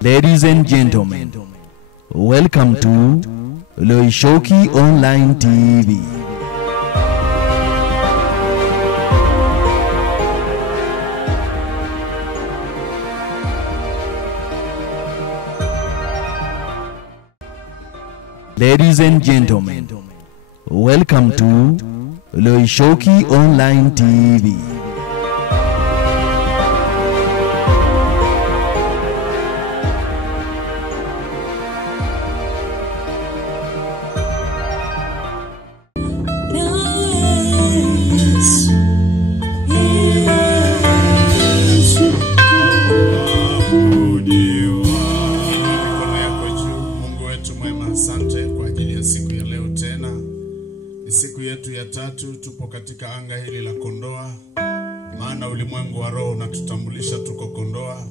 Ladies and gentlemen, welcome to Loishoki Online TV. Ladies and gentlemen, welcome to Loishoki Online TV. Tupo katika anga hili la Kondoa, maana ulimwengu wa roho unatutambulisha tuko Kondoa.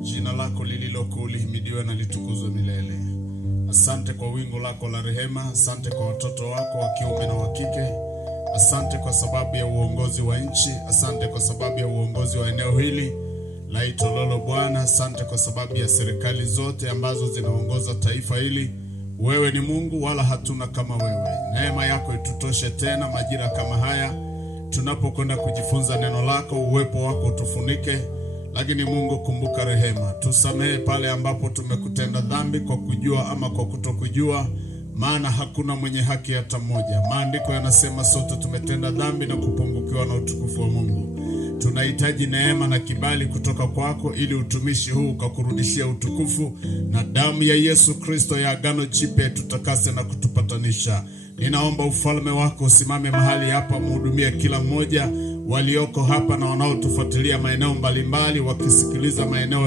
Jina lako lililokuu lihimidiwe na litukuzwe milele. Asante kwa wingu lako la rehema, asante kwa watoto wako wa kiume na wa kike. Asante kwa sababu ya uongozi wa nchi, asante kwa sababu ya uongozi wa eneo hili la Itololo Bwana, asante kwa sababu ya serikali zote ambazo zinaongoza taifa hili. Wewe ni Mungu wala hatuna kama wewe. Neema yako itutoshe tena majira kama haya. Tunapokwenda kujifunza neno lako, uwepo wako utufunike. Lakini Mungu, kumbuka rehema. Tusamehe pale ambapo tumekutenda dhambi kwa kujua ama kwa kutokujua, maana hakuna mwenye haki hata mmoja. Maandiko yanasema sote tumetenda dhambi na kupungukiwa na utukufu wa Mungu. Tunahitaji neema na kibali kutoka kwako ili utumishi huu ukakurudishia utukufu, na damu ya Yesu Kristo ya agano jipya tutakase na kutupatanisha. Ninaomba ufalme wako usimame mahali hapa, mhudumie kila mmoja walioko hapa na wanaotufuatilia maeneo mbalimbali wakisikiliza maeneo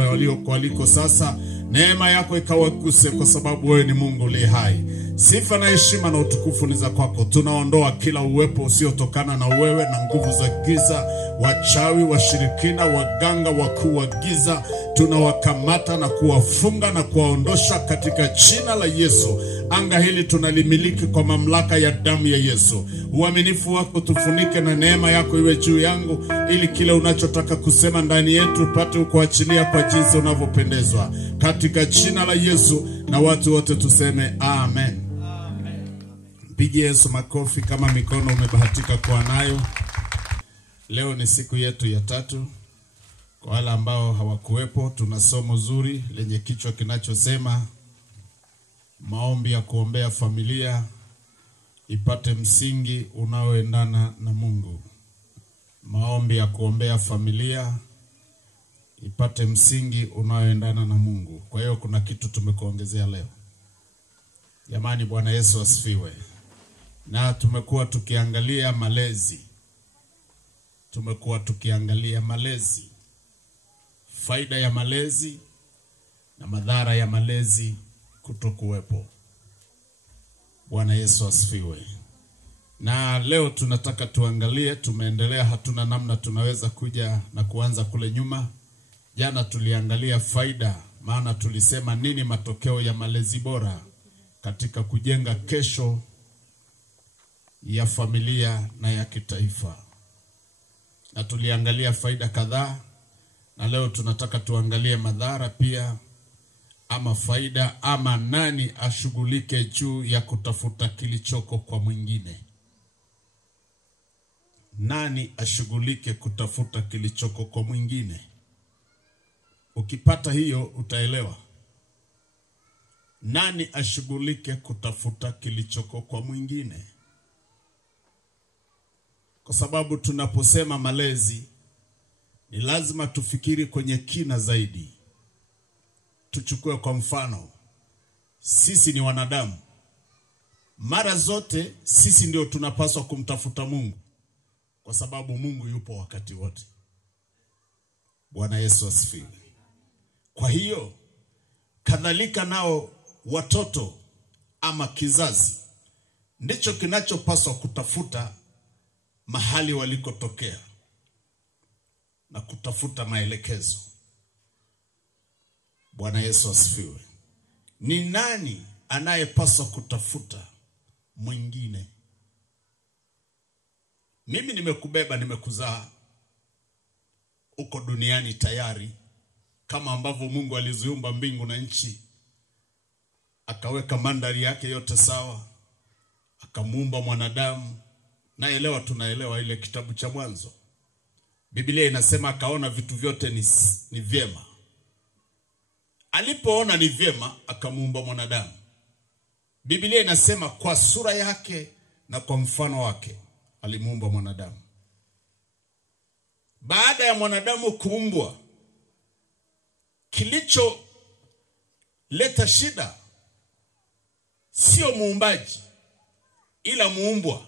waliko sasa. Neema yako ikawaguse kwa sababu wewe ni Mungu li hai. Sifa na heshima na utukufu ni za kwako. Tunaondoa kila uwepo usiotokana na wewe na nguvu za giza, wachawi, washirikina, waganga, wakuu wa giza. Tunawakamata na kuwafunga na kuwaondosha katika jina la Yesu. Anga hili tunalimiliki kwa mamlaka ya damu ya Yesu. Uaminifu wako tufunike na neema yako iwe juu yangu, ili kile unachotaka kusema ndani yetu pate kuachilia kwa jinsi unavyopendezwa. Katika jina la Yesu, na watu wote tuseme amen. Mpigie Yesu makofi kama mikono umebahatika kuwa nayo. Leo ni siku yetu ya 3. Kwa wale ambao hawakuwepo, tuna somo zuri lenye kichwa kinachosema maombi ya kuombea familia ipate msingi unaoendana na Mungu. Maombi ya kuombea familia ipate msingi unaoendana na Mungu. Kwa hiyo kuna kitu tumekuongezea leo. Jamani, Bwana Yesu asifiwe. Na tumekuwa tukiangalia malezi. Faida ya malezi na madhara ya malezi kutokuwepo. Bwana Yesu asifiwe. Na leo tunataka tuangalie, tumeendelea, hatuna namna tunaweza kuja na kuanza kule nyuma. Jana tuliangalia faida, maana tulisema nini matokeo ya malezi bora katika kujenga kesho ya familia na ya kitaifa. Na tuliangalia faida kadhaa, na leo tunataka tuangalie madhara pia, ama faida, ama nani ashughulike juu ya kutafuta kilichoko kwa mwingine. Nani ashughulike kutafuta kilichoko kwa mwingine? Ukipata hiyo utaelewa. Nani ashughulike kutafuta kilichoko kwa mwingine? Kwa sababu tunaposema malezi, ni lazima tufikiri kwenye kina zaidi. Tuchukue kwa mfano, sisi ni wanadamu. Mara zote sisi ndio tunapaswa kumtafuta Mungu, kwa sababu Mungu yupo wakati wote. Bwana Yesu asifiwe. Kwa hiyo kadhalika nao watoto ama kizazi ndicho kinachopaswa kutafuta mahali walikotokea na kutafuta maelekezo. Bwana Yesu asifiwe. Ni nani anayepaswa kutafuta mwingine? Mimi nimekubeba, nimekuzaa, uko duniani tayari, kama ambavyo Mungu aliziumba mbingu na nchi, akaweka mandhari yake yote sawa, akamuumba mwanadamu. Naelewa, tunaelewa ile kitabu cha Mwanzo. Biblia inasema akaona vitu vyote ni vyema. Alipoona ni vyema, akamuumba mwanadamu. Biblia inasema kwa sura yake na kwa mfano wake alimuumba mwanadamu. Baada ya mwanadamu kuumbwa, kilicho leta shida sio muumbaji, ila muumbwa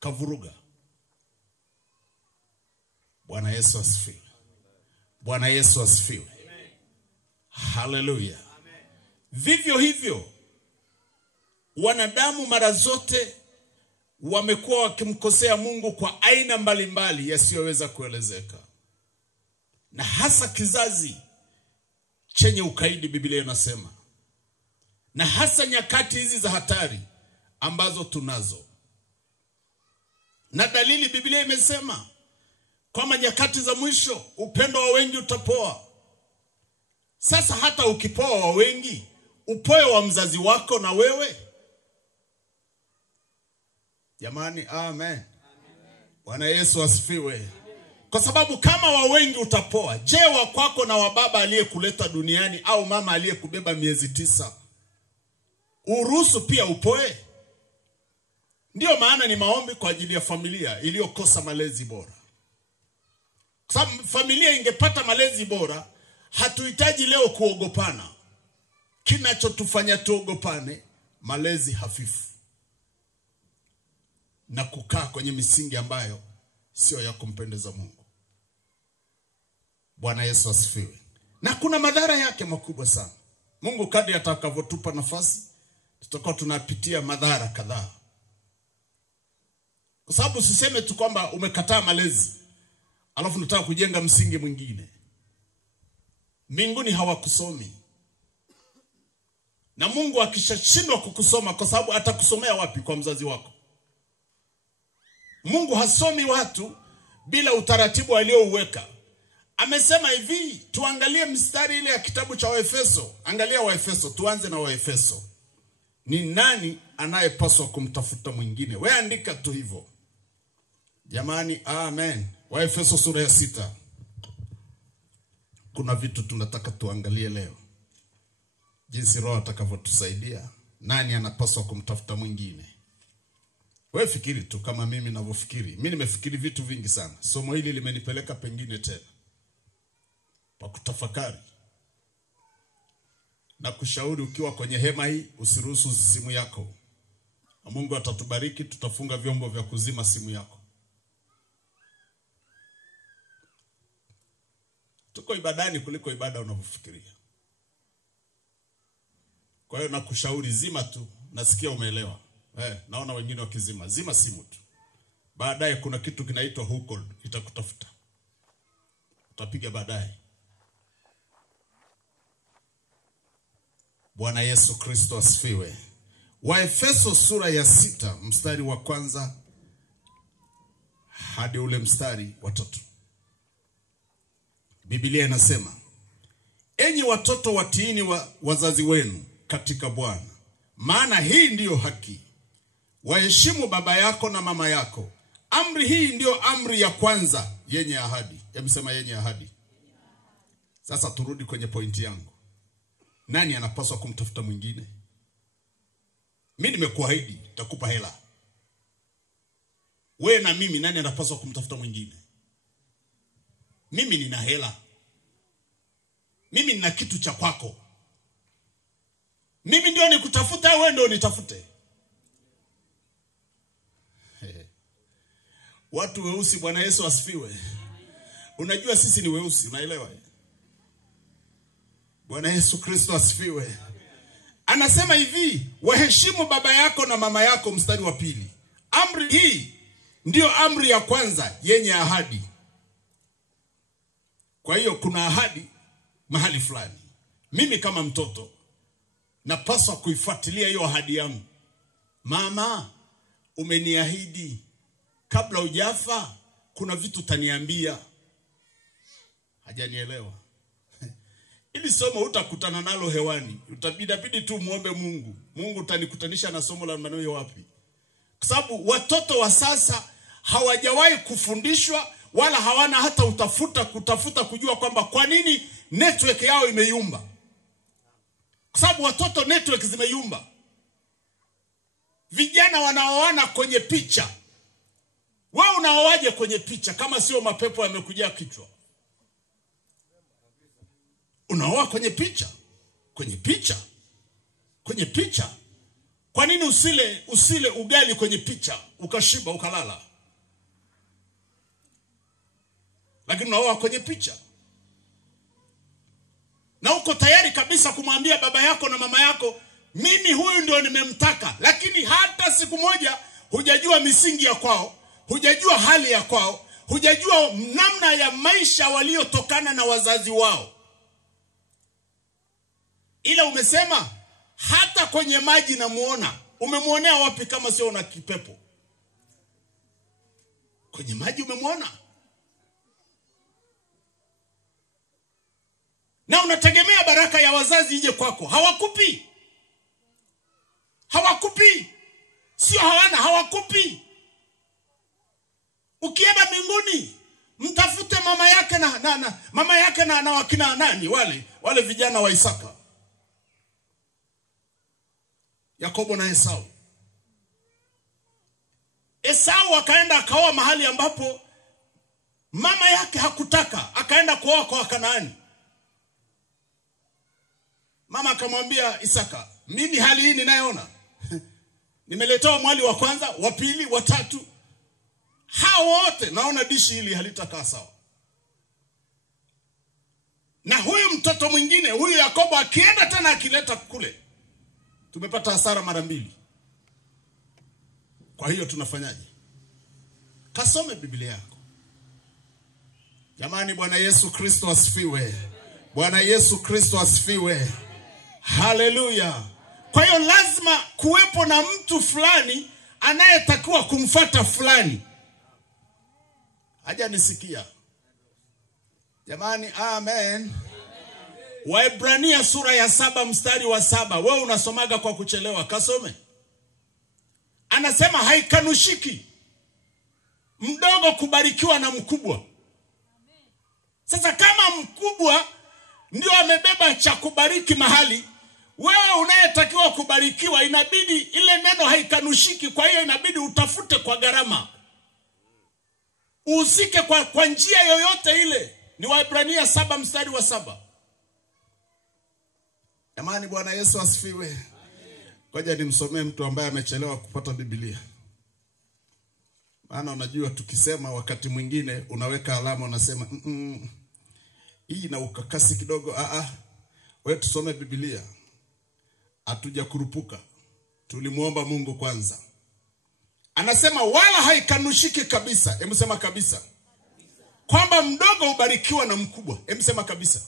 kavuruga. Bwana Yesu asifiwe. Bwana Yesu asifiwe. Haleluya. Vivyo hivyo wanadamu mara zote wamekuwa wakimkosea Mungu kwa aina mbalimbali yasiyoweza kuelezeka. Na hasa kizazi chenye ukaidi, Biblia inasema. Na hasa nyakati hizi za hatari ambazo tunazo. Na dalili, Biblia imesema kwamba nyakati za mwisho upendo wa wengi utapoa. Sasa hata ukipoa wa wengi, upoe wa mzazi wako na wewe. Jamani, amen. Bwana Yesu asifiwe. Kwa sababu kama wa wengi utapoa, je, wa kwako na wa baba aliyekuleta duniani au mama aliyekubeba miezi 9 uruhusu pia upoe? Ndio maana ni maombi kwa ajili ya familia iliyokosa malezi bora. Kwa sababu familia ingepata malezi bora, hatuhitaji leo kuogopana. Kinachotufanya tuogopane, malezi hafifu na kukaa kwenye misingi ambayo sio ya kumpendeza Mungu. Bwana Yesu asifiwe. Na kuna madhara yake makubwa sana. Mungu kadri atakavyotupa nafasi, tutakuwa tunapitia madhara kadhaa. Kwa sababu usiseme tu kwamba umekataa malezi alafu unataka kujenga msingi mwingine. Mbinguni hawakusomi. Na Mungu akishashindwa kukusoma, kwa sababu atakusomea wapi? Kwa mzazi wako. Mungu hasomi watu bila utaratibu aliouweka. Amesema hivi, tuangalie mstari ile ya kitabu cha Waefeso. Angalia Waefeso, tuanze na Waefeso. Ni nani anayepaswa kumtafuta mwingine? Wewe andika tu hivyo. Jamani, amen. Waefeso sura ya 6. Kuna vitu tunataka tuangalie leo. Jinsi Roho atakavyotusaidia. Nani anapaswa kumtafuta mwingine? Wewe fikiri tu kama mimi ninavyofikiri. Mimi nimefikiri vitu vingi sana. Somo hili limenipeleka pengine tena pa kutafakari. Na kushauri ukiwa kwenye hema hii, usiruhusu simu yako. Na Mungu atatubariki, tutafunga vyombo vya kuzima simu yako. Tuko ibadani kuliko ibada unavyofikiria. Kwa hiyo nakushauri zima tu. Nasikia umeelewa. Naona wengine wakizima. Zima simu tu. Baadaye kuna kitu kinaitwa huko itakutafuta. Utapiga baadaye. Bwana Yesu Kristo asifiwe. Waefeso sura ya 6 mstari wa 1 hadi ule mstari wa 3. Biblia inasema, enyi watoto watiini wazazi wenu katika Bwana, maana hii ndiyo haki. Waheshimu baba yako na mama yako. Amri hii ndiyo amri ya kwanza yenye ahadi. Yamsema yenye ahadi. Sasa turudi kwenye pointi yangu. Nani anapaswa kumtafuta mwingine? Mimi nimekuahidi nitakupa hela. Wewe na mimi, nani anapaswa kumtafuta mwingine? Mimi nina hela. Mimi nina kitu cha kwako. Mimi ndio nikutafuta, wewe ndio nitafute. Watu weusi, Bwana Yesu asifiwe. Unajua sisi ni weusi, unaelewa? Bwana Yesu Kristo asifiwe. Anasema hivi, waheshimu baba yako na mama yako, mstari wa 2. Amri hii ndio amri ya kwanza yenye ahadi. Kwa hiyo kuna ahadi mahali fulani. Mimi kama mtoto napaswa kuifuatilia hiyo ahadi yangu. Mama, umeniahidi kabla hujafa kuna vitu utaniambia. Hajanielewa. Ili somo utakutana nalo hewani. Utabidi tu muombe Mungu. Mungu utanikutanisha na somo la maneno wapi? Kwa sababu watoto wa sasa hawajawahi kufundishwa wala hawana hata kutafuta kujua kwamba kwa nini network yao imeyumba. Kwa sababu watoto network zimeyumba. Vijana wanaoana kwenye picha. Wewe unaoaje kwenye picha kama sio mapepo yamekujia kichwa? Unaoa kwenye picha. Kwenye picha. Kwenye picha. Kwa nini usile ugali kwenye picha ukashiba ukalala? Lakini unaoa kwenye picha. Na uko tayari kabisa kumwambia baba yako na mama yako, mimi huyu ndio nimemtaka. Lakini hata siku moja hujajua misingi ya kwao, hujajua hali ya kwao, hujajua namna ya maisha waliotokana na wazazi wao. Ila umesema hata kwenye maji namuona. Umemuonea wapi kama sio una kipepo? Kwenye maji umemuona. Na unategemea baraka ya wazazi ije kwako. Hawakupi. Hawakupi. Sio hawana, hawakupi. Ukienda mbinguni, mtafute mama yake na wakina nani wale vijana wa Isaka. Yakobo na Esau. Esau akaenda akaoa mahali ambapo mama yake hakutaka, akaenda kuoa kwa Kanaani. Mama akamwambia Isaka, mimi hali hii ninayoona, nimeletewa mwali wa kwanza, wa pili, wa tatu. Hao wote naona dishi hili halitakaa sawa. Na huyu mtoto mwingine, huyu Yakobo akienda tena akileta kule, tumepata hasara mara mbili. Kwa hiyo tunafanyaje? Kasome Biblia yako. Jamani, Bwana Yesu Kristo asifiwe. Bwana Yesu Kristo asifiwe. Haleluya. Kwa hiyo lazima kuwepo na mtu fulani anayetakiwa kumfuata fulani. Haja nisikia. Jamani, amen. Waebrania sura ya 7 mstari wa 7. Wewe unasomaga kwa kuchelewa, kasome. Anasema haikanushiki mdogo kubarikiwa na mkubwa. Sasa kama mkubwa ndio amebeba cha kubariki mahali, wewe unayetakiwa kubarikiwa inabidi ile neno haikanushiki, kwa hiyo inabidi utafute kwa gharama. Usike kwa njia yoyote ile. Ni Waebrania 7 mstari wa 7. Jamani, Bwana Yesu asifiwe. Ngoja nimsomee mtu ambaye amechelewa kupata Biblia. Maana unajua tukisema wakati mwingine unaweka alama unasema hii na ukakasi kidogo. Wewe tusome Biblia. Hatuja kurupuka. Tulimuomba Mungu kwanza. Anasema wala haikanushiki kabisa. Hebu sema kabisa. Kwamba mdogo ubarikiwa na mkubwa. Hebu sema kabisa.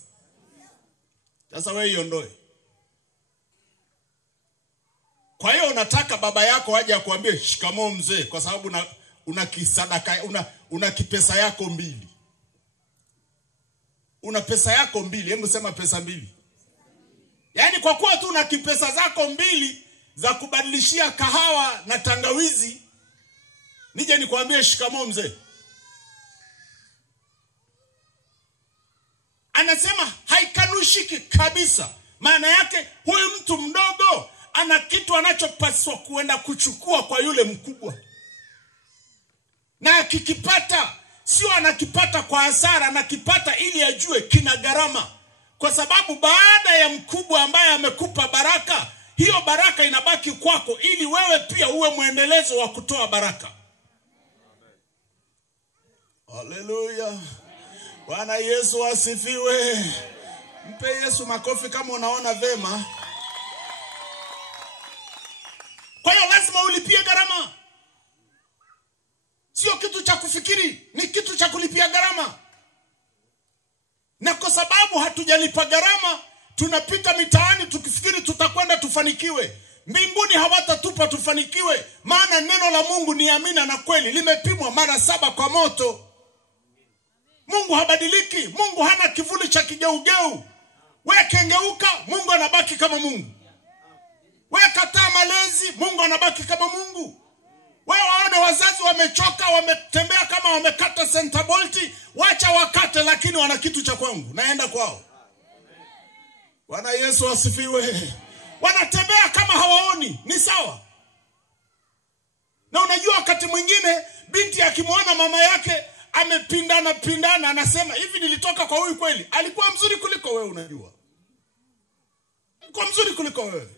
Sasa wewe iondoe. Kwa hiyo unataka baba yako aje akuambie shikamoo mzee kwa sababu una kisadaka, una kipesa yako 2. Una pesa yako 2. Hebu sema pesa 2. Yaani kwa kuwa tu una kipesa zako 2 za kubadilishia kahawa na tangawizi, nije nikwambie shikamoo mzee. Anasema haikanushiki kabisa. Maana yake huyu mtu mdogo ana kitu anachopaswa kuenda kuchukua kwa yule mkubwa. Na akikipata, sio anakipata kwa hasara, anakipata ili ajue kina gharama. Kwa sababu baada ya mkubwa ambaye amekupa baraka, hiyo baraka inabaki kwako ili wewe pia uwe muendelezo wa kutoa baraka. Haleluya. Bwana Yesu asifiwe. Mpe Yesu makofi kama unaona vema. Kwa hiyo lazima ulipie gharama. Sio kitu cha kufikiri, ni kitu cha kulipia gharama. Na kwa sababu hatujalipa gharama, tunapita mitaani tukifikiri tutakwenda tufanikiwe. Mbinguni hawatatupa tufanikiwe, maana neno la Mungu ni amina na kweli, limepimwa mara 7 kwa moto. Mungu habadiliki. Mungu hana kivuli cha kigeugeu. Wewe kengeuka, Mungu anabaki kama Mungu. Wewe kataa malezi, Mungu anabaki kama Mungu. Wewe waone wazazi wamechoka, wametembea kama wamekata center bolt, wacha wakate, lakini wana kitu cha kwangu, naenda kwao. Bwana Yesu asifiwe. Wanatembea kama hawaoni, ni sawa. Na unajua wakati mwingine binti akimwona mama yake amepindana anasema, hivi nilitoka kwa huyu kweli? Alikuwa mzuri kuliko wewe, unajua. Alikuwa mzuri kuliko wewe.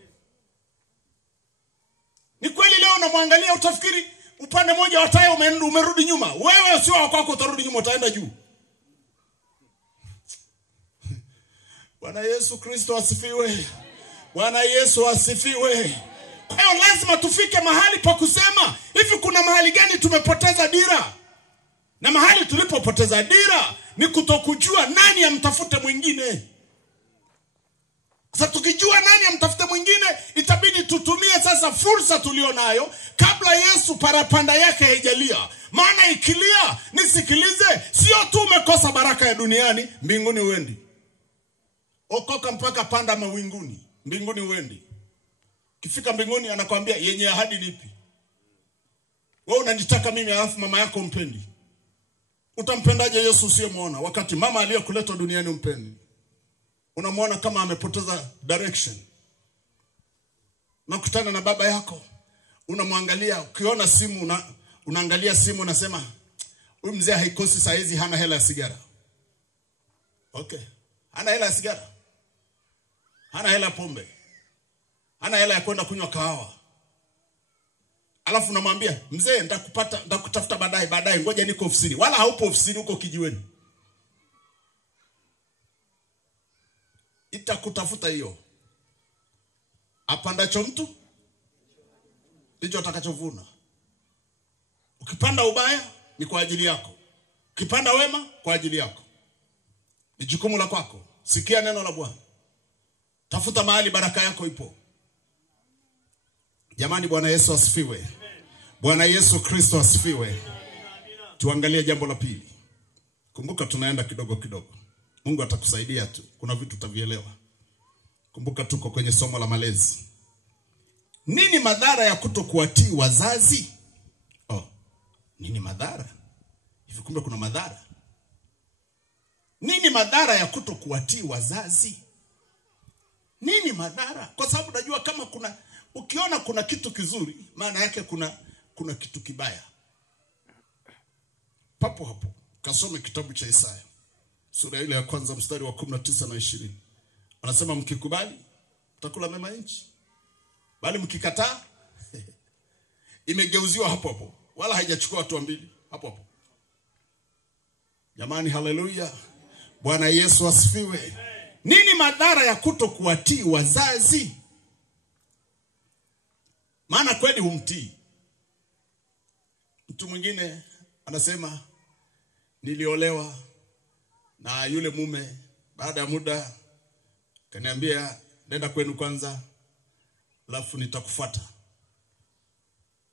Ni kweli leo unamwangalia utafikiri upande mmoja wa taya umerudi nyuma. Wewe sio wako utarudi nyuma, utaenda juu. Bwana Yesu Kristo asifiwe. Bwana Yesu asifiwe. Kwa hiyo lazima tufike mahali pa kusema, hivi kuna mahali gani tumepoteza dira? Na mahali tulipopoteza dira ni kutokujua nani amtafute mwingine. Sasa tukijua nani amtafute mwingine, itabidi tutumie sasa fursa tulionayo kabla Yesu parapanda yake haijalia. Maana ikilia, nisikilize, sio tu umekosa baraka ya duniani, mbinguni uendi. Okoka mpaka panda mawinguni, mbinguni uendi. Kifika mbinguni anakuambia yenye ahadi nipi? Wewe unanitaka mimi alafu mama yako umpendi. Utampendaje Yesu usiyemuona wakati mama aliyekuleta duniani umpendi? Unamuona kama amepoteza direction. Nakutana na baba yako, unamwangalia, ukiona simu unaangalia simu unasema, huyu mzee haikosi saa hizi hana hela ya sigara. Okay. Hana hela ya sigara. Hana hela ya pombe. Hana hela ya kwenda kunywa kahawa. Alafu unamwambia, mzee nitakutafuta baadaye, ngoja niko ofisini. Wala haupo ofisini, uko kijiweni. Itakutafuta hiyo. Apandacho mtu ndicho atakachovuna. Ukipanda ubaya ni kwa ajili yako. Ukipanda wema kwa ajili yako. Ni jukumu la kwako. Sikia neno la Bwana. Tafuta mahali baraka yako ipo. Jamani, Bwana Yesu asifiwe. Bwana Yesu Kristo asifiwe. Tuangalie jambo la pili. Kumbuka tunaenda kidogo kidogo. Mungu atakusaidia tu. Kuna vitu utavielewa. Kumbuka tuko kwenye somo la malezi. Nini madhara ya kutokuwatii wazazi? Nini madhara? Hivi kumbe kuna madhara? Nini madhara ya kutokuwatii wazazi? Nini madhara? Kwa sababu najua kama ukiona kuna kitu kizuri, maana yake kuna kitu kibaya. Papo hapo kasome kitabu cha Isaya. Sura ile ya kwanza mstari wa 19 na 20. Anasema mkikubali mtakula mema nchi. Bali mkikataa imegeuziwa hapo hapo. Wala haijachukua watu mbili, hapo hapo. Jamani, haleluya. Bwana Yesu asifiwe. Nini madhara ya kutokuwatii wazazi? Maana kweli humtii. Mtu mwingine anasema niliolewa na yule mume, baada ya muda kaniambia nenda kwenu kwanza, alafu nitakufuata.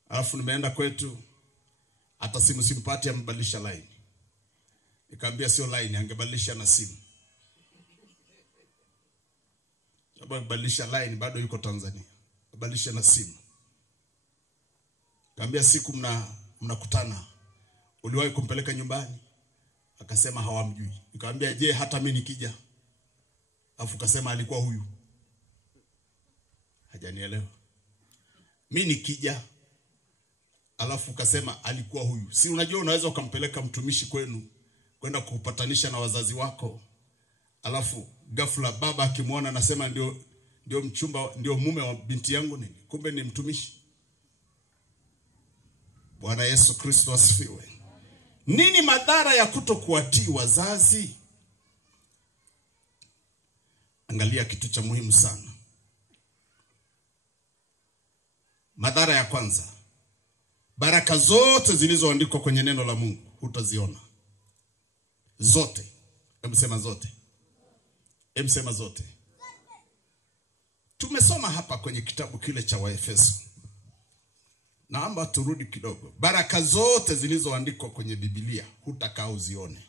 Alafu nimeenda kwetu, hata simu simpati, amebadilisha line. Nikamwambia sio line, angebadilisha na simu. Sababu badilisha line bado yuko Tanzania. Badilisha na simu. Nikamwambia siku mnakutana, uliwahi kumpeleka nyumbani? Akasema hawamjui. Nikamwambia je, hata mimi nikija? Alafu akasema alikuwa huyu. Hajanielewa. Mimi nikija, alafu akasema alikuwa huyu. Si unajua unaweza ukampeleka mtumishi kwenu kwenda kupatanisha na wazazi wako. Alafu ghafla baba akimwona anasema ndio mchumba, ndio mume wa binti yangu nini? Kumbe ni mtumishi. Bwana Yesu Kristo asifiwe. Nini madhara ya kutokuwatii wazazi? Angalia kitu cha muhimu sana. Madhara ya kwanza, baraka zote zilizoandikwa kwenye neno la Mungu hutaziona. Zote. Hebu sema zote. Hebu sema zote. Tumesoma hapa kwenye kitabu kile cha Waefeso. Naomba turudi kidogo. Baraka zote zilizoandikwa kwenye Biblia hutakaa uzione.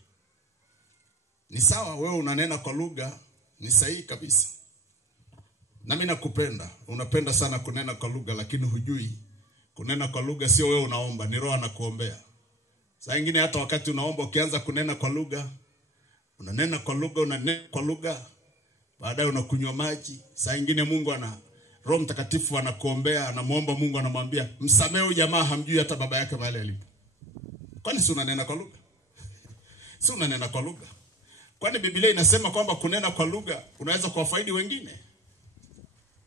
Ni sawa wewe unanena kwa lugha, ni sahihi kabisa. Na mimi nakupenda, unapenda sana kunena kwa lugha, lakini hujui kunena kwa lugha sio wewe unaomba, ni Roho anakuombea. Saa nyingine hata wakati unaomba ukianza kunena kwa lugha, unanena kwa lugha, baadaye unakunywa maji. Saa nyingine Roho Mtakatifu anakuombea, anamuomba Mungu, anamwambia msamehe huyu jamaa hamjui hata baba yake mahali alipo. Kwani si unanena kwa lugha? Si unanena kwa lugha? Kwani Biblia inasema kwamba kunena kwa lugha unaweza kuwafaidi wengine?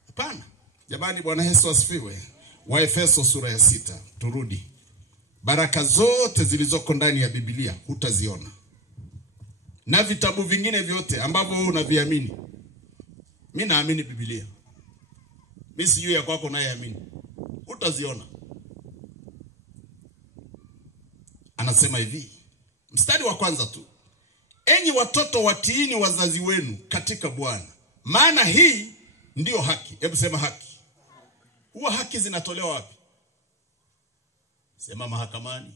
Hapana. Jamani, Bwana Yesu asifiwe. Waefeso sura ya 6, turudi. Baraka zote zilizoko ndani ya Biblia hutaziona. Na vitabu vingine vyote ambavyo wewe unaviamini. Mimi naamini Biblia. Mimi sijui ya kwako unayeamini. Hutaziona. Anasema hivi. Mstari wa kwanza tu. Enyi watoto watiini wazazi wenu katika Bwana, maana hii ndio haki. Hebu sema haki. Huwa haki zinatolewa wapi? Sema mahakamani.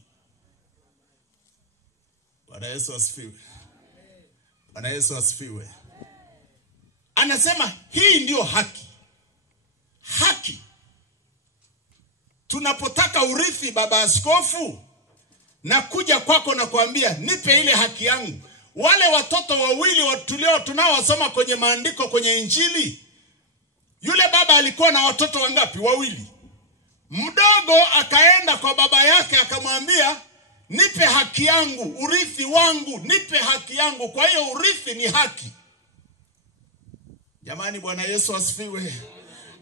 Bwana Yesu asifiwe. Bwana Yesu asifiwe. Anasema hii ndio haki. Haki. Tunapotaka urithi, baba askofu, na kuja kwako na kuambia nipe ile haki yangu. Wale watoto wawili tunaowasoma kwenye maandiko kwenye Injili, yule baba alikuwa na watoto wangapi? Wawili. Mdogo akaenda kwa baba yake akamwambia nipe haki yangu, urithi wangu, nipe haki yangu. Kwa hiyo urithi ni haki. Jamani, Bwana Yesu asifiwe.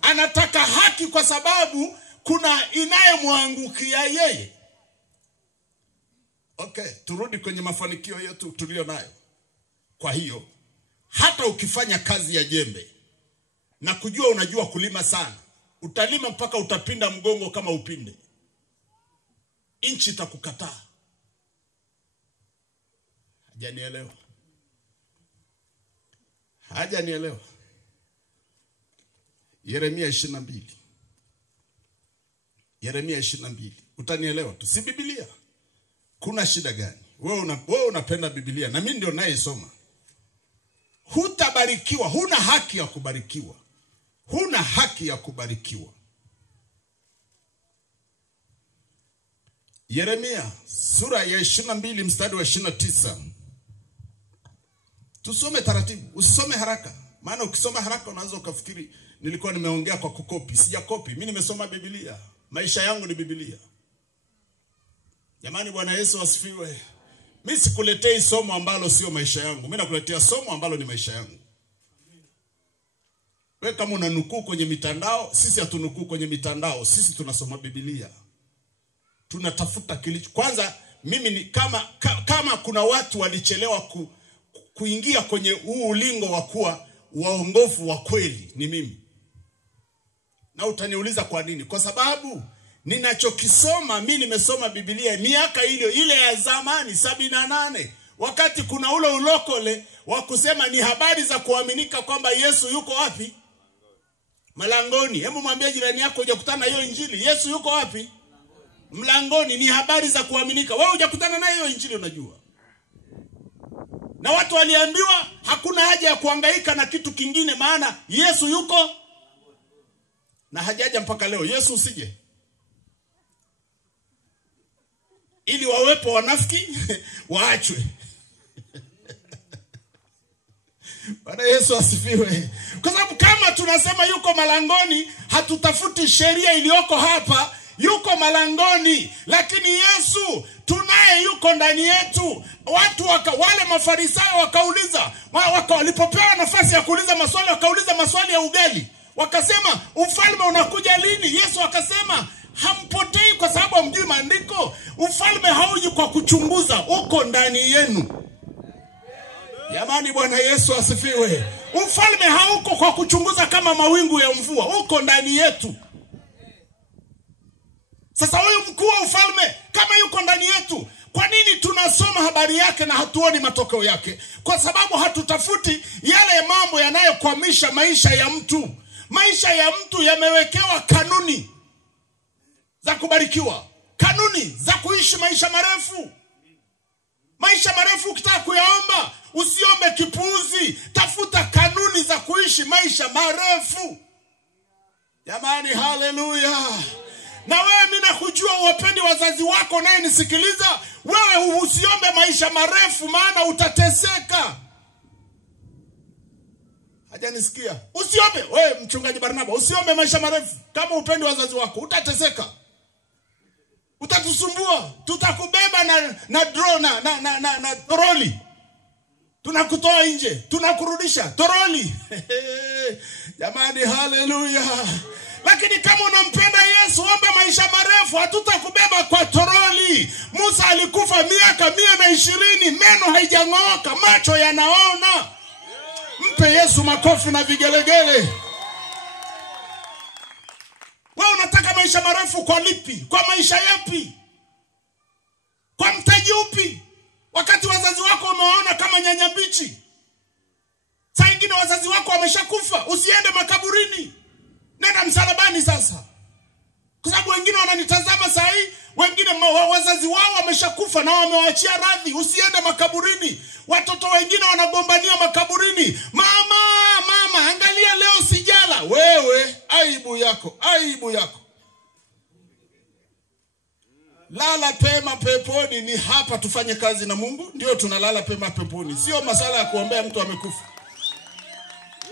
Anataka haki kwa sababu kuna inayemwangukia yeye. Okay, turudi kwenye mafanikio yetu tulio nayo. Kwa hiyo hata ukifanya kazi ya jembe na kujua unajua kulima sana, utalima mpaka utapinda mgongo kama upinde. Inchi itakukataa. Hajanielewa? Hajanielewa? Yeremia 22. Yeremia 22. Utanielewa tu, si Biblia. Kuna shida gani? Wewe unapenda Biblia na mimi ndio naisoma. Hutabarikiwa, huna haki ya kubarikiwa. Huna haki ya kubarikiwa. Yeremia sura ya 22 mstari wa 29. Tusome taratibu, usisome haraka. Maana ukisoma haraka unaweza ukafikiri nilikuwa nimeongea kwa kukopi. Sijakopi, mimi nimesoma Biblia. Maisha yangu ni Biblia. Jamani, Bwana Yesu asifiwe. Mimi sikuletei somo ambalo sio maisha yangu. Mimi nakuletea somo ambalo ni maisha yangu. Wewe kama unanukuu kwenye mitandao, sisi hatunukuu kwenye mitandao. Sisi tunasoma Biblia. Tunatafuta kilicho. Kwanza mimi ni kama kuna watu walichelewa kuingia kwenye huu ulingo wa kuwa waongofu wa kweli, ni mimi. Na utaniuliza kwa nini? Kwa sababu ninachokisoma, mimi nimesoma Biblia miaka ile ya zamani 78, wakati kuna ule ulokole wa kusema ni habari za kuaminika kwamba Yesu yuko wapi? Malangoni. Hebu mwambie jirani yako hujakutana hiyo Injili. Yesu yuko wapi? Mlangoni. Ni habari za kuaminika. Wewe hujakutana na hiyo Injili unajua. Na watu waliambiwa hakuna haja ya kuhangaika na kitu kingine, maana Yesu yuko na hajaja mpaka leo. Yesu usije. Ili wawepo wanafiki waachwe. Bwana Yesu asifiwe. Kwa sababu kama tunasema yuko malangoni, hatutafuti sheria iliyoko hapa. Yuko malangoni, lakini Yesu tunaye yuko ndani yetu. Wale Mafarisayo wakauliza, walipopewa nafasi ya kuuliza maswali, wakauliza maswali ya ugali. Wakasema, ufalme unakuja lini? Yesu akasema, hampotei kwa sababu hamjui maandiko. Ufalme hauji kwa kuchunguza, uko ndani yenu. Jamani, Bwana Yesu asifiwe. Ufalme hauko kwa kuchunguza kama mawingu ya mvua, uko ndani yetu. Sasa huyu mkuu wa ufalme kama yuko ndani yetu, kwa nini tunasoma habari yake na hatuoni matokeo yake? Kwa sababu hatutafuti yale mambo yanayokwamisha maisha ya mtu. Maisha ya mtu yamewekewa kanuni za kubarikiwa, kanuni za kuishi maisha marefu. Maisha marefu ukitaka kuyaomba, usiombe kipuuzi. Tafuta kanuni za kuishi maisha marefu. Jamani, haleluya. Na wewe mimi nakujua uwapendi wazazi wako naye nisikiliza. Wewe usiombe maisha marefu maana utateseka. Hajanisikia? Usiombe. Wewe mchungaji Barnaba, usiombe maisha marefu. Kama upendi wazazi wako utateseka. Utatusumbua. Tutakubeba na drone na toroli. Tunakutoa nje, tunakurudisha toroli. Jamani, haleluya. Lakini kama unampenda Yesu, omba maisha marefu, hatutakubeba kwa toroli. Musa alikufa miaka 120, meno haijang'oka, macho yanaona. Mpe Yesu makofi na vigelegele. Wewe unataka maisha marefu kwa lipi? Kwa maisha yapi? Kwa mtaji upi? Wakati wazazi wako umewaona kama nyanya mbichi. Saa nyingine wazazi wako wameshakufa, usiende makaburini. Nenda msalabani sasa. Kwa sababu wengine wananitazama saa hii, wengine wazazi wao wameshakufa na wamewaachia radhi, usiende makaburini. Watoto wengine wanagombania makaburini. Mama, angalia leo sijala. Wewe, aibu yako, aibu yako. Lala pema peponi. Ni hapa tufanye kazi na Mungu, ndio tunalala pema peponi. Sio masala ya kuombea mtu amekufa.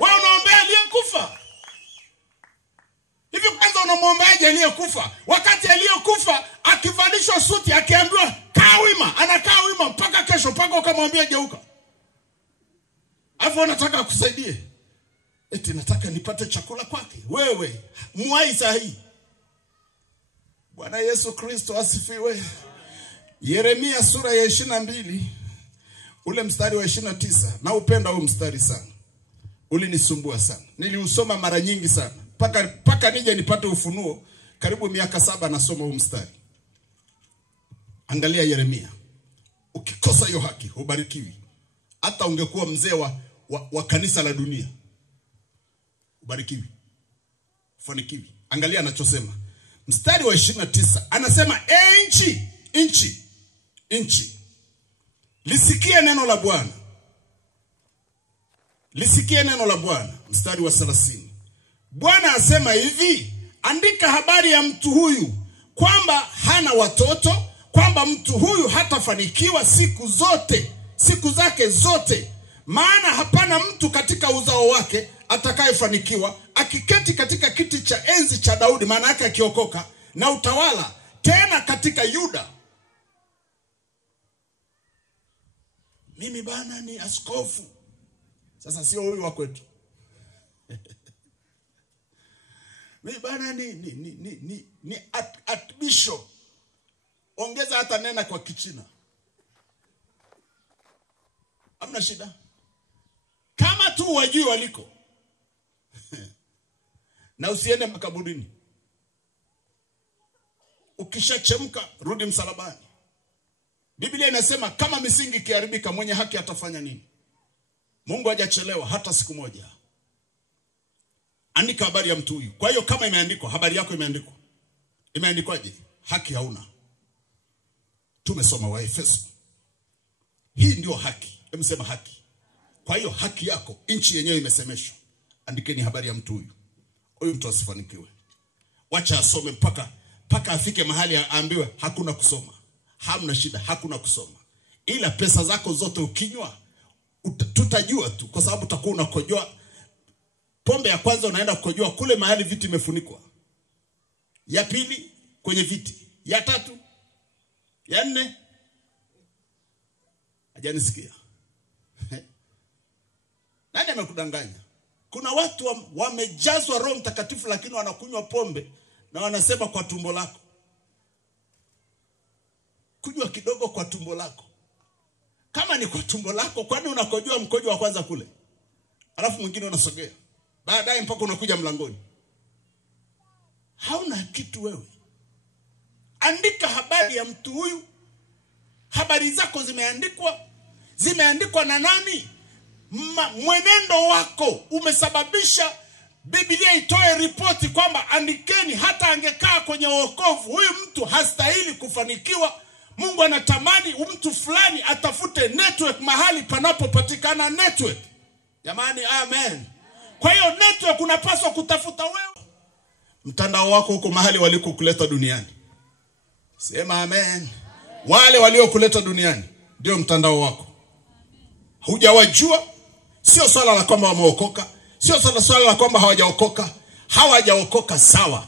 Wewe unaombea aliyekufa. Hivi kwanza unamwombeaje aliyekufa? Wakati aliyekufa akivalishwa suti akiambiwa kaa wima, anakaa wima mpaka kesho, mpaka ukamwambia geuka. Alafu unataka akusaidie. Eti nataka nipate chakula kwake. Wewe, muwai sahihi. Bwana Yesu Kristo asifiwe. Yeremia sura ya 22 ule mstari wa 29, na upenda huu mstari sana. Ulinisumbua sana. Niliusoma mara nyingi sana. Paka nije nipate ufunuo. Karibu miaka 7 nasoma huu mstari. Angalia Yeremia. Ukikosa hiyo haki, hubarikiwi. Hata ungekuwa mzee wa kanisa la dunia, hubarikiwi. Fanikiwi. Angalia anachosema. Mstari wa 29 anasema, nchi lisikie neno la Bwana. Lisikie neno la Bwana. Mstari wa 30. Bwana asema hivi, andika habari ya mtu huyu kwamba hana watoto, kwamba mtu huyu hatafanikiwa siku zake zote. Maana hapana mtu katika uzao wake atakayefanikiwa, akiketi katika kiti cha enzi cha Daudi, maana yake akiokoka, na utawala tena katika Yuda. Mimi bana ni askofu. Sasa sio huyu wa kwetu. Mimi bana ni archbishop. Ongeza hata nena kwa Kichina. Hamna shida. Kama tu wajui waliko. Na usiende makaburini. Ukishachemka rudi msalabani. Biblia inasema kama misingi ikiharibika, mwenye haki atafanya nini? Mungu hajachelewa hata siku moja. Andika habari ya mtu huyu. Kwa hiyo kama imeandikwa, habari yako imeandikwa. Imeandikwaje? Haki hauna. Tumesoma Waefeso. Hii ndio haki. Emsema haki. Kwa hiyo haki yako, nchi yenyewe imesemeshwa. Andikeni habari ya mtu huyu. Huyu mtu asifanikiwe. Wacha asome mpaka afike mahali aambiwe hakuna kusoma. Hamna shida, hakuna kusoma. Ila pesa zako zote ukinywa, tutajua tu, kwa sababu utakuwa unakojoa. Pombe ya kwanza unaenda kukojoa kule mahali viti imefunikwa. Ya pili kwenye viti. Ya tatu. Ya 4. Hajanisikia. Nani amekudanganya? Kuna watu wamejazwa Roho Mtakatifu lakini wanakunywa pombe na wanasema kwa tumbo lako. Kunywa kidogo kwa tumbo lako. Kama ni kwa tumbo lako, kwani unakojoa mkojo wa kwanza kule? Alafu mwingine unasogea. Baadaye mpaka unakuja mlangoni. Hauna kitu wewe. Andika habari ya mtu huyu. Habari zako zimeandikwa. Zimeandikwa na nani? Mwenendo wako umesababisha Biblia itoe ripoti kwamba andikeni, hata angekaa kwenye wokovu huyu mtu hastahili kufanikiwa. Mungu anatamani mtu fulani atafute network mahali panapopatikana network. Jamani, amen. Kwa hiyo network unapaswa kutafuta wewe. Mtandao wako uko mahali walikokuleta duniani. Sema amen. Wale waliokuleta duniani ndio mtandao wako. Hujawajua, sio swala la kwamba wameokoka, sio swala la kwamba hawajaokoka. Hawajaokoka sawa.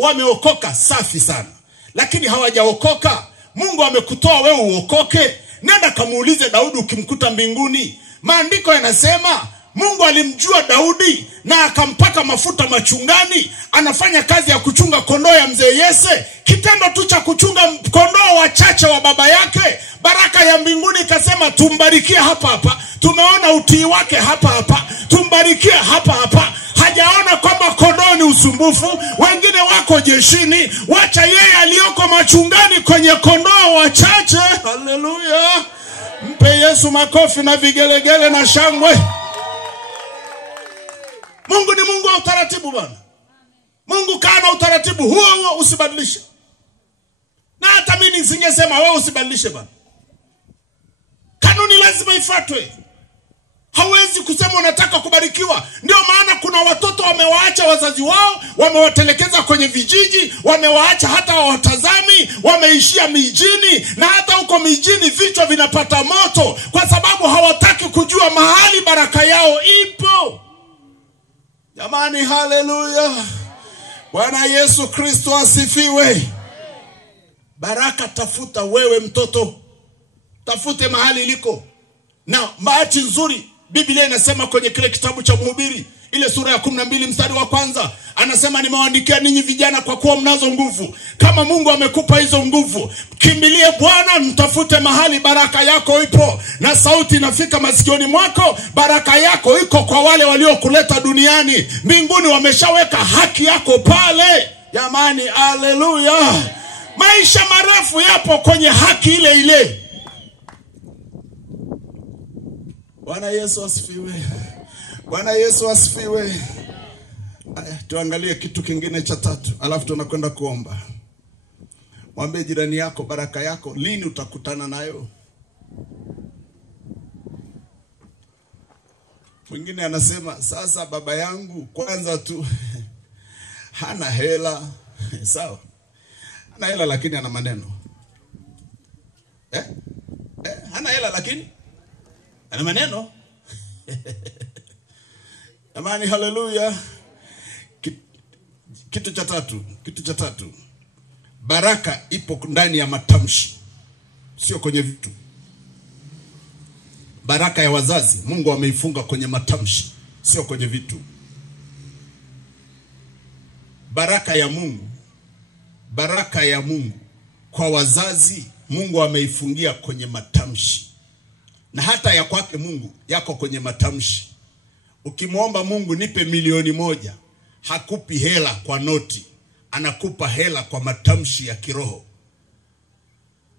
Wameokoka safi sana. Lakini hawajaokoka. Mungu amekutoa wewe uokoke. Nenda kamuulize Daudi ukimkuta mbinguni. Maandiko yanasema Mungu alimjua Daudi na akampaka mafuta machungani. Anafanya kazi ya kuchunga kondoo ya mzee Yese. Kitendo tu cha kuchunga kondoo wachache wa baba yake, baraka ya mbinguni ikasema tumbarikie hapa hapa. Tumeona utii wake hapa hapa, tumbarikie hapa hapa. Hajaona kwamba kondoo ni usumbufu. Wengine wako jeshini, wacha yeye aliyoko machungani kwenye kondoo wachache. Haleluya. Mpe Yesu makofi na vigelegele na shangwe. Mungu ni Mungu wa utaratibu bwana. Mungu kana utaratibu huo usibadilishe. Na hata mimi nisingesema wewe usibadilishe bwana. Kanuni lazima ifuatwe. Hawezi kusema unataka kubarikiwa. Ndio maana kuna watoto wamewaacha wazazi wao, wamewatelekeza kwenye vijiji, wamewaacha hata hawatazami, wameishia mijini, na hata huko mijini vichwa vinapata moto kwa sababu hawataki kujua mahali baraka yao ipo. Jamani, haleluya. Bwana Yesu Kristo asifiwe. Baraka tafuta wewe mtoto. Tafute mahali liko. Na bahati nzuri Biblia inasema kwenye kile kitabu cha Mhubiri, ile sura ya 12 mstari wa 1, anasema nimewaandikia ninyi vijana kwa kuwa mnazo nguvu. Kama Mungu amekupa hizo nguvu, kimbilie Bwana, mtafute mahali baraka yako ipo. Na sauti inafika masikioni mwako, baraka yako iko kwa wale waliokuleta duniani. Mbinguni wameshaweka haki yako pale. Jamani, haleluya. Maisha marefu yapo kwenye haki ile ile. Bwana Yesu asifiwe. Bwana Yesu asifiwe. Tuangalie kitu kingine cha tatu, alafu tunakwenda kuomba. Mwambie jirani yako, baraka yako lini utakutana nayo? Mwingine anasema sasa baba yangu kwanza tu hana hela. Sawa. Hana hela lakini ana maneno. Hana hela lakini ana maneno. Amani, haleluya. Kitu cha tatu. Baraka ipo ndani ya matamshi, sio kwenye vitu. Baraka ya wazazi Mungu ameifunga kwenye matamshi, sio kwenye vitu. Baraka ya Mungu kwa wazazi Mungu ameifungia kwenye matamshi. Na hata ya kwake Mungu yako kwenye matamshi. Ukimuomba Mungu nipe 1,000,000, hakupi hela kwa noti, anakupa hela kwa matamshi ya kiroho.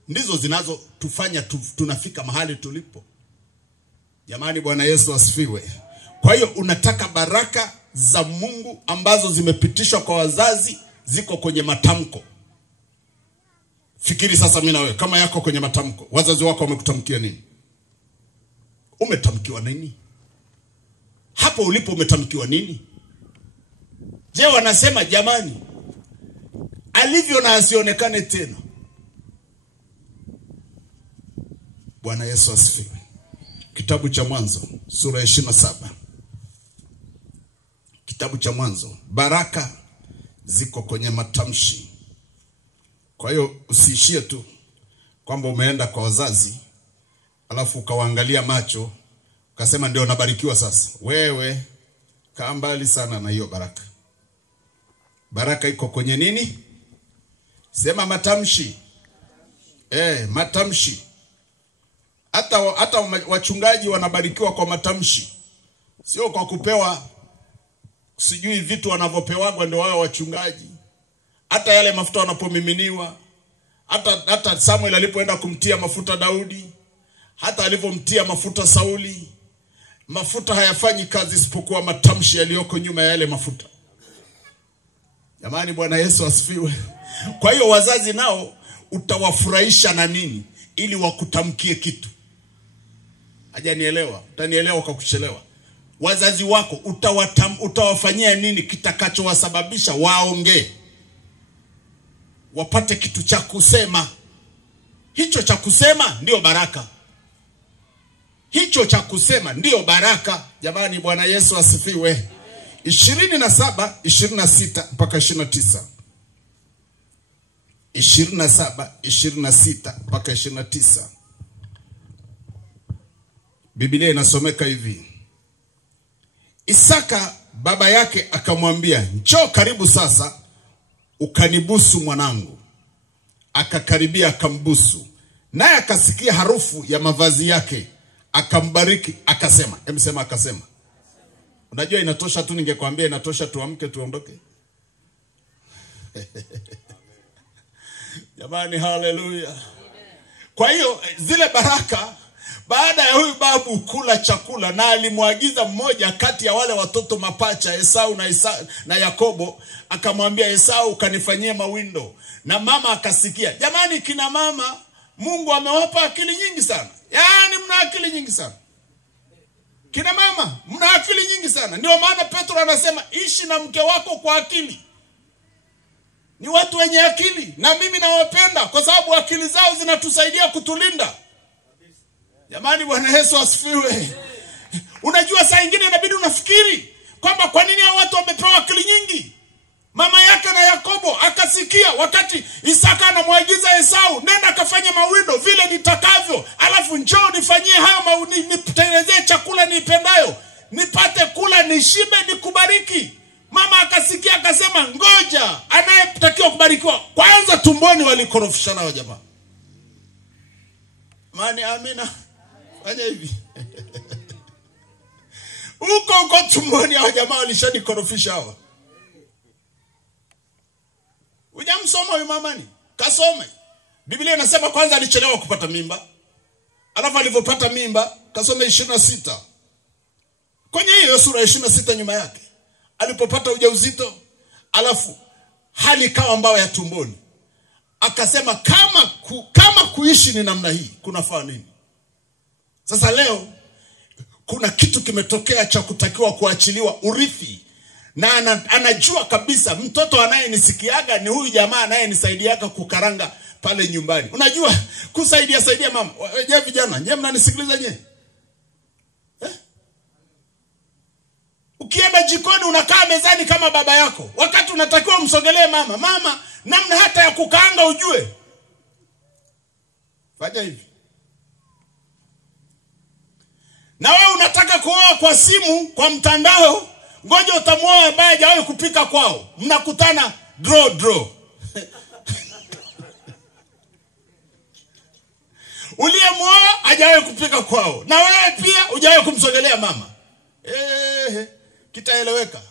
Ndizo zinazo tufanya tunafika mahali tulipo. Jamani, Bwana Yesu asifiwe. Kwa hiyo unataka baraka za Mungu ambazo zimepitishwa kwa wazazi ziko kwenye matamko. Fikiri sasa mimi na wewe, kama yako kwenye matamko, wazazi wako wamekutamkia nini? Umetamkiwa nini? Hapo ulipo umetamkiwa nini? Je, wanasema jamani, alivyo na asionekane tena? Bwana Yesu asifiwe. Kitabu cha Mwanzo sura ya 27. Kitabu cha Mwanzo, baraka ziko kwenye matamshi. Kwa hiyo usiishie tu kwamba umeenda kwa wazazi alafu ukawaangalia macho ukasema ndio nabarikiwa sasa. Wewe kaa mbali sana na hiyo baraka. Baraka iko kwenye nini? Sema matamshi. Matamshi. Hata wachungaji wanabarikiwa kwa matamshi. Sio kwa kupewa sijui vitu wanavyopewa ndio wao wachungaji. Hata yale mafuta wanapomiminiwa. Hata Samuel alipoenda kumtia mafuta Daudi, hata alivyomtia mafuta Sauli, mafuta hayafanyi kazi isipokuwa matamshi yaliyoko nyuma ya yale mafuta. Jamani, Bwana Yesu asifiwe. Kwa hiyo wazazi nao utawafurahisha na nini ili wakutamkie kitu? Hajanielewa. Utanielewa kwa kuchelewa. Wazazi wako utawafanyia nini kitakachowasababisha waongee, wapate kitu cha kusema? Hicho cha kusema ndio baraka. Hicho cha kusema ndio baraka. Jamani, Bwana Yesu asifiwe. 27, 26 mpaka 29. 27, 26 mpaka 29. Biblia inasomeka hivi. Isaka baba yake akamwambia, njoo karibu sasa ukanibusu mwanangu. Akakaribia akambusu, naye akasikia harufu ya mavazi yake, akambariki akasema. Sema akasema. Unajua inatosha tu, ningekwambia inatosha tuamke tuondoke. Jamani, haleluya. Kwa hiyo zile baraka, baada ya huyu babu kula chakula, na alimwagiza mmoja kati ya wale watoto mapacha, Esau na Yakobo, akamwambia Esau, kanifanyie mawindo. Na mama akasikia. Jamani, kina mama Mungu amewapa akili nyingi sana. Yaani mna akili nyingi sana. Kina mama mna akili nyingi sana. Ndio maana Petro anasema ishi na mke wako kwa akili. Ni watu wenye akili, na mimi nawapenda kwa sababu akili zao zinatusaidia kutulinda. Jamani, Bwana Yesu asifiwe. Unajua saa nyingine inabidi unafikiri kwamba kwa nini hao watu wamepewa akili nyingi. Mama yake na Yakobo akasikia wakati Isaka anamwagiza Esau, nenda kafanya mawindo vile nitakavyo, alafu njoo nifanyie hayo nitengenezee chakula niipendayo, nipate kula nishibe nikubariki. Mama akasikia akasema, ngoja, anayetakiwa kubarikiwa kwanza tumboni walikorofishana wa jamaa. Mani amina. Fanya hivi. Uko tumboni wa jamaa walishanikorofisha hawa. Hujamsoma huyu mama ni? Kasome. Biblia inasema kwanza alichelewa kupata mimba. Alafu alipopata mimba, kasome 26. Kwenye hiyo sura 26 nyuma yake. Alipopata ujauzito, alafu hali kawa mbao ya tumboni. Akasema kama kuishi ni namna hii, kunafaa nini? Sasa leo kuna kitu kimetokea cha kutakiwa kuachiliwa urithi. Na anajua kabisa mtoto anayenisikiaga ni huyu jamaa anayenisaidiaga kukaranga pale nyumbani. Unajua kusaidia mama. Je, vijana, je mnanisikiliza je? Ukienda jikoni unakaa mezani kama baba yako. Wakati unatakiwa msogelee mama. Mama, namna hata ya kukaanga ujue. Fanya hivi. Na wewe unataka kuoa kwa simu, kwa mtandao, ngoja utamuoa ambaye hajawahi kupika kwao. Mnakutana draw. Uliyemuoa hajawahi kupika kwao. Na wewe pia hujawahi kumsogelea mama. Kitaeleweka.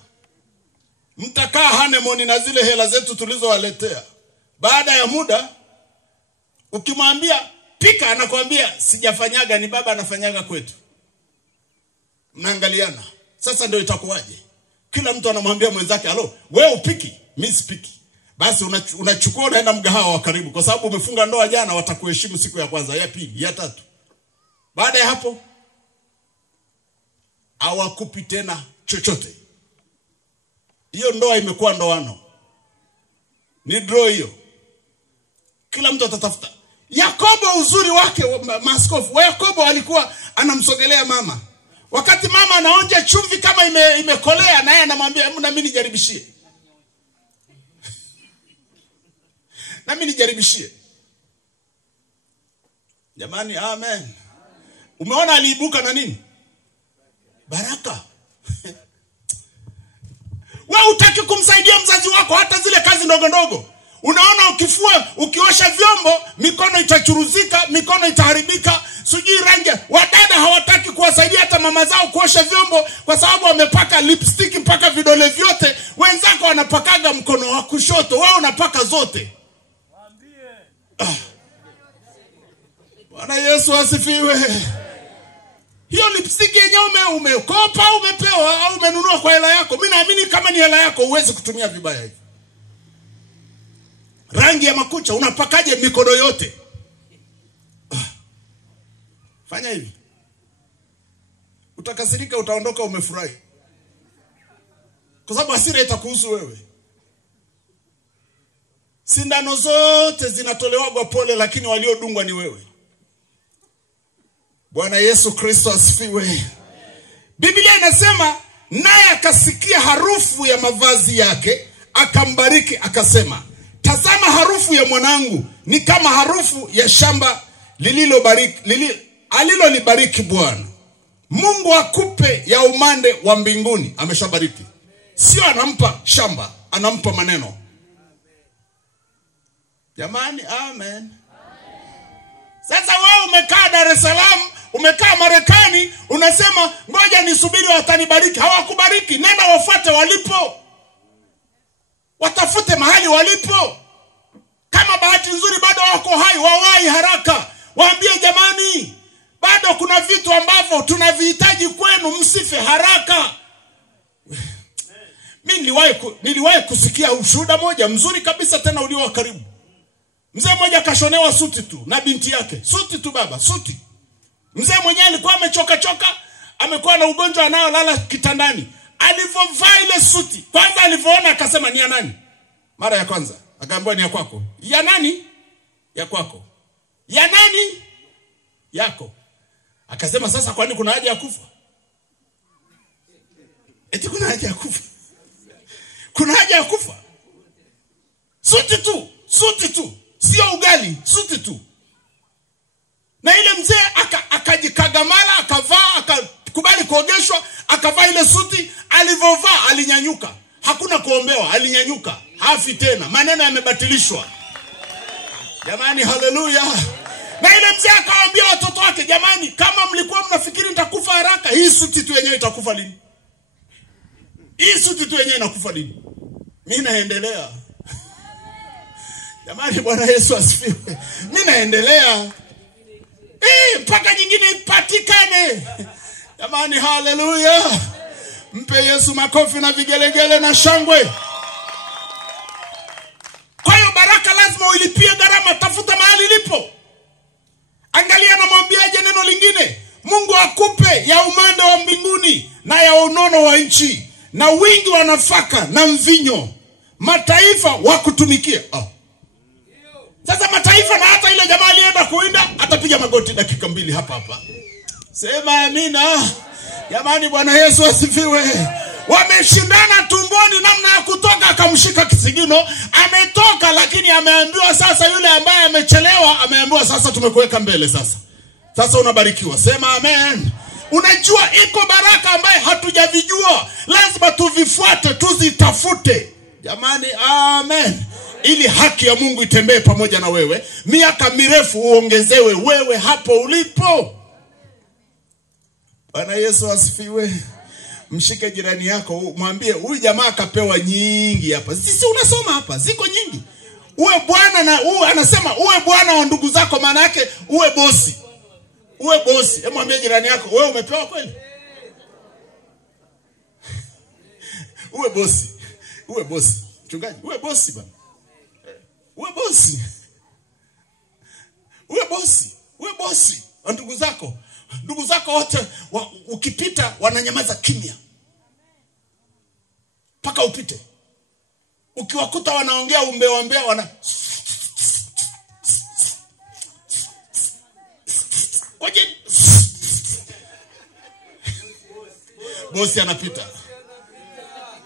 Mtakaa honeymoon na zile hela zetu tulizowaletea. Baada ya muda ukimwambia pika, anakuambia sijafanyaga, ni baba anafanyaga kwetu. Mnaangaliana. Sasa ndio itakuwaje? Kila mtu anamwambia mwenzake, "Halo, wewe upiki, mimi sipiki." Basi unachukua unaenda mgahawa wa karibu kwa sababu umefunga ndoa jana, watakuheshimu siku ya kwanza, ya pili, ya tatu. Baada ya hapo hawakupi tena chochote. Hiyo ndoa imekuwa ndoano. Ni draw hiyo. Kila mtu atatafuta. Yakobo uzuri wake, maaskofu, Yakobo alikuwa anamsogelea mama. Wakati mama anaonja chumvi kama imekolea, naye anamwambia, "Na mimi nijaribishie." Na mimi nijaribishie. Jamani, amen. Umeona aliibuka na nini? Baraka. Wewe utaki kumsaidia mzazi wako hata zile kazi ndogo ndogo. Unaona ukiosha vyombo, mikono itachuruzika, mikono itaharibika, sijui rangi. Wadada hawataki kuwasaidia hata mama zao kuosha vyombo kwa sababu wamepaka lipstick mpaka vidole vyote. Wenzako wanapakaga mkono wa kushoto, wewe unapaka zote. Bwana Yesu asifiwe. Hiyo lipstick yenyewe umekopa, umepewa au umenunua kwa hela yako. Mimi naamini kama ni hela yako huwezi kutumia vibaya hivi. Rangi ya makucha, unapakaje mikono yote? Fanya hivi. Utakasirika, utaondoka umefurahi. Kwa sababu hasira itakuhusu wewe. Sindano zote zinatolewa kwa pole, lakini waliodungwa ni wewe. Bwana Yesu Kristo asifiwe. Biblia inasema naye akasikia harufu ya mavazi yake, akambariki akasema, tazama harufu ya mwanangu ni kama harufu ya shamba alilolibariki Bwana. Mungu akupe ya umande wa mbinguni. Ameshabariki. Sio anampa shamba, anampa maneno. Jamani, amen. Sasa wewe umekaa Dar es Salaam, umekaa Marekani, unasema ngoja nisubiri watanibariki. Hawakubariki. Nenda wafuate walipo. Watafute mahali walipo. Kama bahati nzuri bado wako hai, wawahi haraka. Waambie jamani, bado kuna vitu ambavyo tunavihitaji kwenu, msife haraka. Mimi niliwahi kusikia ushuhuda moja mzuri kabisa tena ulio karibu. Mzee mmoja kashonewa suti tu na binti yake. Suti tu baba, suti. Mzee mwenyewe alikuwa amechoka, amekuwa na ugonjwa anayolala kitandani. Alivovaa ile suti, kwanza alivoona akasema ni ya nani? Mara ya kwanza akaambiwa ni ya kwako. Ya nani? Ya kwako. Ya nani? Yako. Akasema sasa kwani kuna haja ya kufa? Eti kuna haja ya kufa? Kuna haja ya kufa? Suti tu. Sio ugali, suti tu. Na ile mzee akajikagamala, akavaa, akakubali kuogeshwa, akavaa ile suti, alivovaa alinyanyuka. Hakuna kuombewa, alinyanyuka. Hafi tena, maneno yamebatilishwa. Jamani, haleluya. Na ile mzee akawaambia watoto wake, jamani, kama mlikuwa mnafikiri nitakufa haraka, hii suti tu yenyewe itakufa lini? Hii suti tu yenyewe inakufa lini? Mimi naendelea. Jamani, Bwana Yesu asifiwe. Mimi naendelea. Mpaka nyingine ipatikane. Jamani, haleluya. Mpe Yesu makofi na vigelegele na shangwe. Kwa hiyo baraka lazima uilipie gharama, tafuta mahali lipo. Angalia na mwambiaje neno lingine. Mungu akupe ya umande wa mbinguni na ya unono wa nchi na wingi wa nafaka na mvinyo, mataifa wakutumikie. Sasa mataifa, na hata ile jamaa alienda kuinda atapiga magoti dakika 2 hapa. Sema amina. Jamani, Bwana Yesu asifiwe. Wameshindana tumboni namna ya kutoka, akamshika kisigino, ametoka, lakini ameambiwa sasa yule ambaye amechelewa, ameambiwa sasa tumekuweka mbele sasa unabarikiwa. Sema amen. Unajua iko baraka ambaye hatujavijua, lazima tuvifuate, tuzitafute. Jamani, amen. Ili haki ya Mungu itembee pamoja na wewe, miaka mirefu uongezewe wewe hapo ulipo. Bwana Yesu asifiwe. Mshike jirani yako, mwambie huyu jamaa kapewa nyingi hapa. Sisi unasoma hapa, ziko nyingi. Uwe bwana, na anasema uwe bwana wa ndugu zako, maana yake uwe bosi. Uwe bosi. Mwambie jirani yako, wewe umepewa kweli? Uwe bosi. Uwe bosi. Mchungaji, uwe bosi bwana. Uwe bosi. Uwe bosi. Uwe bosi wa ndugu zako. Ndugu zako wote ukipita wananyamaza kimya. Paka upite. Ukiwakuta wanaongea umbea wana kwaje? Bosi anapita.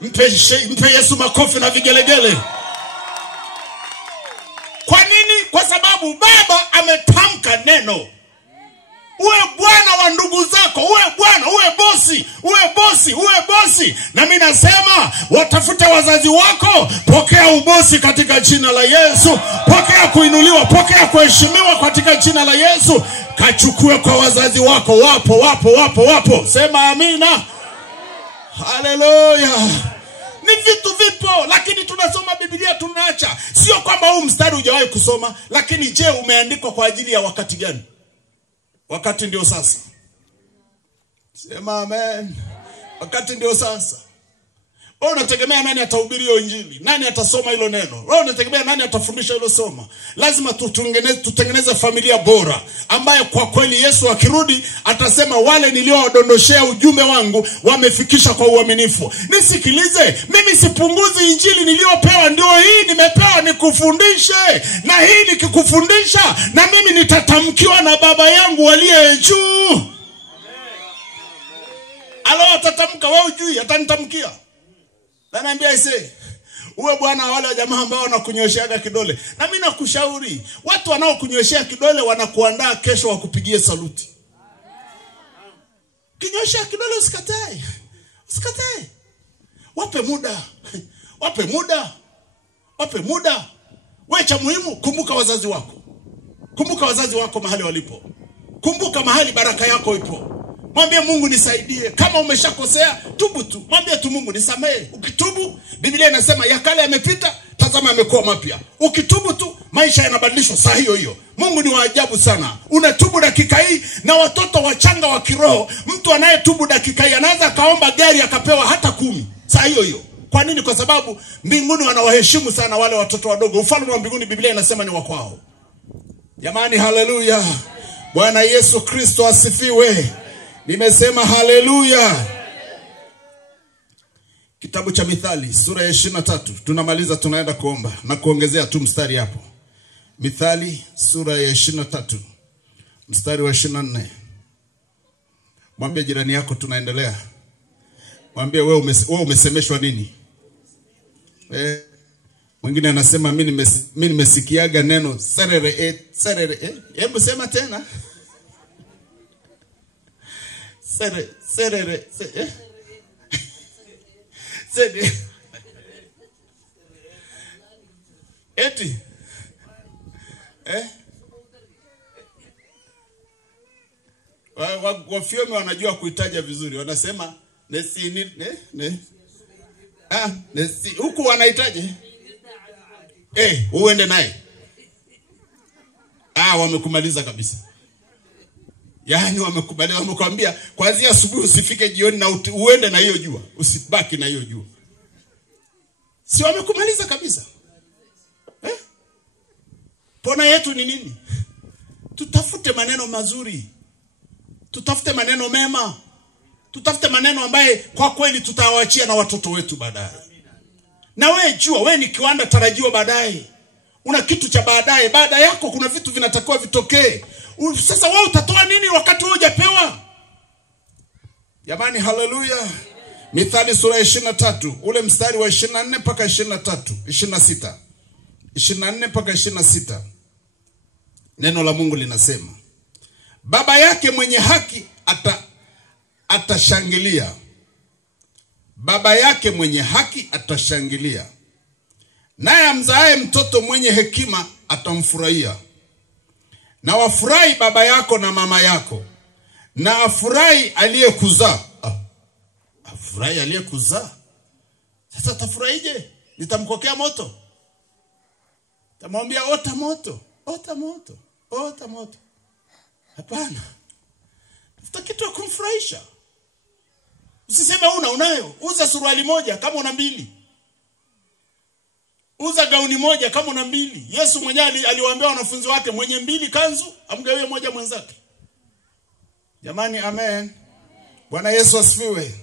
Mpe Yesu makofi na vigelegele. Kwa nini? Kwa sababu Baba ametamka neno. Uwe bwana wa ndugu zako, uwe bwana, uwe bosi, uwe bosi, uwe bosi. Na mimi nasema watafute wazazi wako, pokea ubosi katika jina la Yesu. Pokea kuinuliwa, pokea kuheshimiwa katika jina la Yesu. Kachukue kwa wazazi wako, wapo. Sema amina. Haleluya. Ni vitu vipo, lakini tunasoma Biblia tunaacha. Sio kwamba huu mstari hujawahi kusoma, lakini je, umeandikwa kwa ajili ya wakati gani? Wakati ndio sasa. Sema amen. Wakati ndio sasa. Wewe unategemea nani atahubiri hiyo injili? Nani atasoma hilo neno? Wewe unategemea nani atafundisha hilo somo? Lazima tutengeneze familia bora ambayo kwa kweli Yesu akirudi atasema wale niliowadondoshea ujumbe wangu wamefikisha kwa uaminifu. Nisikilize, mimi sipunguzi injili niliopewa, ndio hii nimepewa nikufundishe. Na hii nikikufundisha na mimi nitatamkiwa na Baba yangu aliye juu. Alo atatamka, wewe hujui, atanitamkia. Na naambia uwe bwana wale jamaa ambao wanakunyosheaga kidole. Na mimi nakushauri, watu wanaokunyoshea kidole wanakuandaa kesho wakupigie saluti. Kinyoshea kidole usikatae. Usikatae. Wape muda. Wape muda. Wape muda. Wewe cha muhimu, kumbuka wazazi wako. Kumbuka wazazi wako mahali walipo. Kumbuka mahali baraka yako ipo. Mwambie Mungu nisaidie. Kama umeshakosea, tubu tu. Mwambie tu Mungu nisamehe. Ukitubu, Biblia inasema ya kale yamepita, tazama yamekuwa mapya. Ukitubu tu, maisha yanabadilishwa saa hiyo hiyo. Mungu ni wa ajabu sana. Unatubu dakika hii na watoto wachanga wa kiroho, mtu anayetubu dakika hii anaweza kaomba gari akapewa hata 10 saa hiyo hiyo. Kwa nini? Kwa sababu mbinguni wanawaheshimu sana wale watoto wadogo. Ufalme wa mbinguni Biblia inasema ni wa kwao. Jamani, haleluya. Bwana Yesu Kristo asifiwe. Nimesema haleluya. Kitabu cha Mithali sura ya 23. Tunamaliza, tunaenda kuomba na kuongezea tu mstari hapo. Mithali sura ya 23 mstari wa 24. Mwambie jirani yako tunaendelea. Mwambie wewe umesemeshwa nini? Mwingine anasema mimi nimesikiaga neno serere. Hebu sema tena. Serere. Eti. Wafiomi wanajua kuitaja vizuri. Wanasema nesi nesi huku wanaitaje? Uende naye. Wamekumaliza kabisa. Yaani wamekubaliana, wamekwambia kuanzia asubuhi usifike jioni na uende na hiyo jua, usibaki na hiyo jua. Si wamekumaliza kabisa? Pona yetu ni nini? Tutafute maneno mazuri. Tutafute maneno mema. Tutafute maneno ambaye kwa kweli tutawaachia na watoto wetu baadaye. Na wewe jua, wewe ni kiwanda tarajiwa baadaye. Una kitu cha baadaye. Baada yako kuna vitu vinatakiwa vitokee. Sasa wewe utatoa nini wakati wewe hujapewa? Jamani, haleluya. Mithali sura ya 23, ule mstari wa 24 mpaka 26. 24 mpaka 26. Neno la Mungu linasema, baba yake mwenye haki atashangilia. Baba yake mwenye haki atashangilia. Naye amzaaye mtoto mwenye hekima atamfurahia. Na wafurahi baba yako na mama yako. Na afurahi aliyekuzaa. Afurahi aliyekuzaa. Sasa atafurahije? Nitamkokea moto? Tamwambia ota moto, ota moto, ota moto? Hapana. Tafuta kitu ya kumfurahisha. Usiseme unayo. Uza suruali moja kama una 2. Uza gauni moja kama una 2. Yesu mwenyewe aliwaambia wanafunzi wake, mwenye 2 kanzu amgawie moja mwenzake. Jamani, amen. Bwana Yesu asifiwe.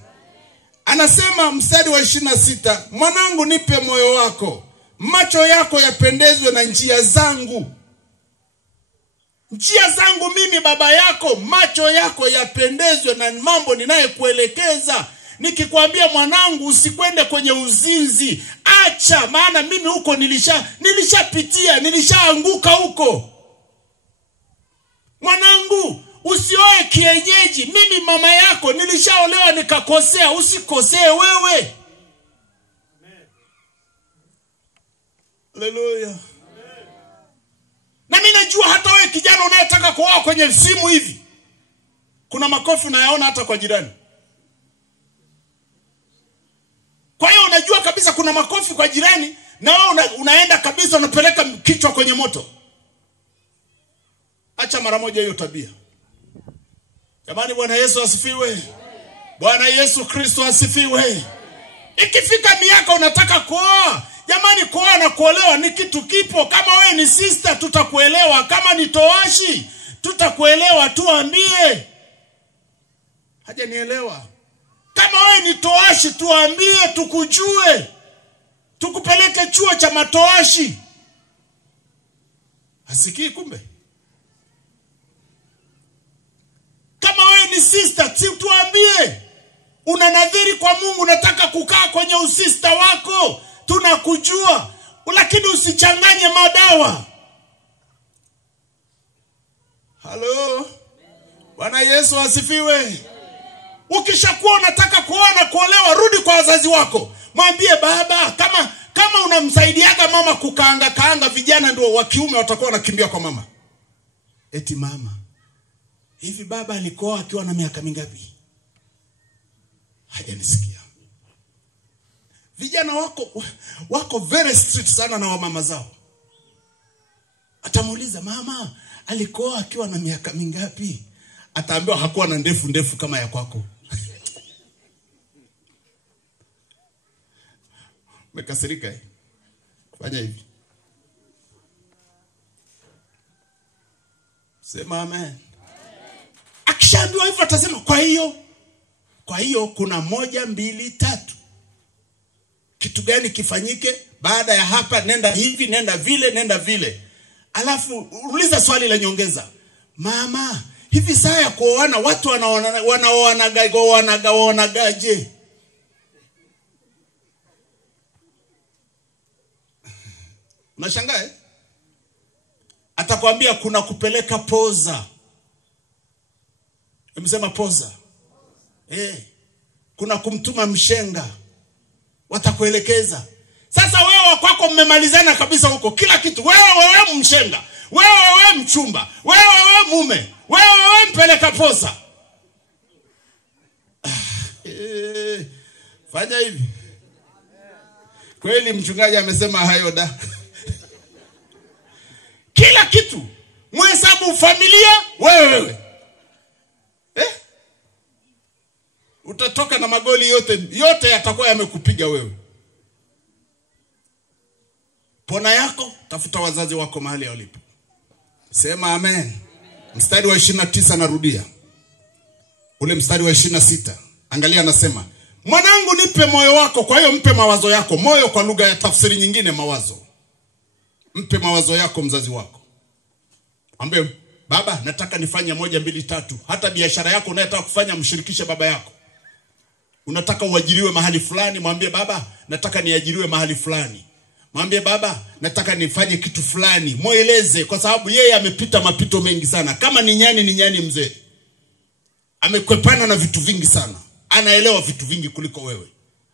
Anasema mstari wa 26, mwanangu nipe moyo wako, macho yako yapendezwe na njia zangu. Njia zangu mimi baba yako, macho yako yapendezwe na mambo ninayekuelekeza. Nikikwambia mwanangu usikwende kwenye uzinzi, acha, maana mimi huko nilishapitia, nilishaanguka huko. Mwanangu usioe kienyeji, mimi mama yako nilishaolewa nikakosea, usikosee wewe. Haleluya. Na mimi najua hata wewe kijana unayetaka kuoa kwenye simu hivi, kuna makofi unayaona hata kwa jirani. Kwa hiyo unajua kabisa kuna makofi kwa jirani, na wewe unaenda kabisa unapeleka kichwa kwenye moto. Acha mara moja hiyo tabia. Jamani, Bwana Yesu asifiwe. Bwana Yesu Kristo asifiwe. Ikifika miaka unataka kuoa, jamani, kuoa na kuolewa ni kitu kipo. Kama wewe ni sister tutakuelewa, kama ni towashi tutakuelewa, tuambie. Haja nielewa. Kama wewe ni towashi tuambie, tukujue, tukupeleke chuo cha matowashi. Hasikii kumbe. Kama wewe ni sister tuambie, unanadhiri kwa Mungu unataka kukaa kwenye usista wako, tunakujua, lakini usichanganye madawa. Halo, Bwana Yesu asifiwe. Ukishakuwa unataka kuoa na kuolewa, rudi kwa wazazi wako, mwambie baba, kama unamsaidiaga mama kaanga vijana ndio wa kiume watakuwa wanakimbia kwa mama. Eti mama, hivi baba alikuwa akiwa na miaka mingapi? Hajanisikia. Vijana wako very strict sana na wamama zao. Atamuuliza mama alikuwa akiwa na miaka mingapi? Ataambiwa hakuwa na ndefu kama ya kwako. Mekasirika. Fanya hivi. Sema amen. Akishaambiwa hivyo atasema kwa hiyo kuna 1, 2, 3. Kitu gani kifanyike? Baada ya hapa nenda hivi, nenda vile. Alafu uliza swali la nyongeza. Mama, hivi saa ya kuoana watu wanaoanagaje? Unashangaa? Atakwambia kuna kupeleka poza. Msema poza. Kuna kumtuma mshenga. Watakuelekeza. Sasa wewe kwako mmemalizana kabisa huko. Kila kitu. Wewe mshenga. Wewe mchumba. Wewe mume. Wewe mpeleka poza. Fanya hivi. Kweli mchungaji amesema hayo da. Kila kitu. Mhesabu familia wewe. Utatoka na magoli yote yatakuwa yamekupiga wewe. Pona yako, tafuta wazazi wako mahali walipo. Sema amen. Mstari wa 29 narudia. Ule mstari wa 26. Angalia anasema, mwanangu nipe moyo wako, kwa hiyo mpe mawazo yako. Moyo kwa lugha ya tafsiri nyingine mawazo. Mpe mawazo yako mzazi wako. Ambe baba nataka nifanye 1, 2, 3. Hata biashara yako unayotaka kufanya mshirikishe baba yako. Unataka uajiriwe mahali fulani, mwambie baba nataka niajiriwe mahali fulani. Mwambie baba nataka nifanye kitu fulani, mueleze, kwa sababu yeye amepita mapito mengi sana. Kama ni nyani mzee. Amekwepana na vitu vingi sana. Anaelewa vitu vingi kuliko wewe.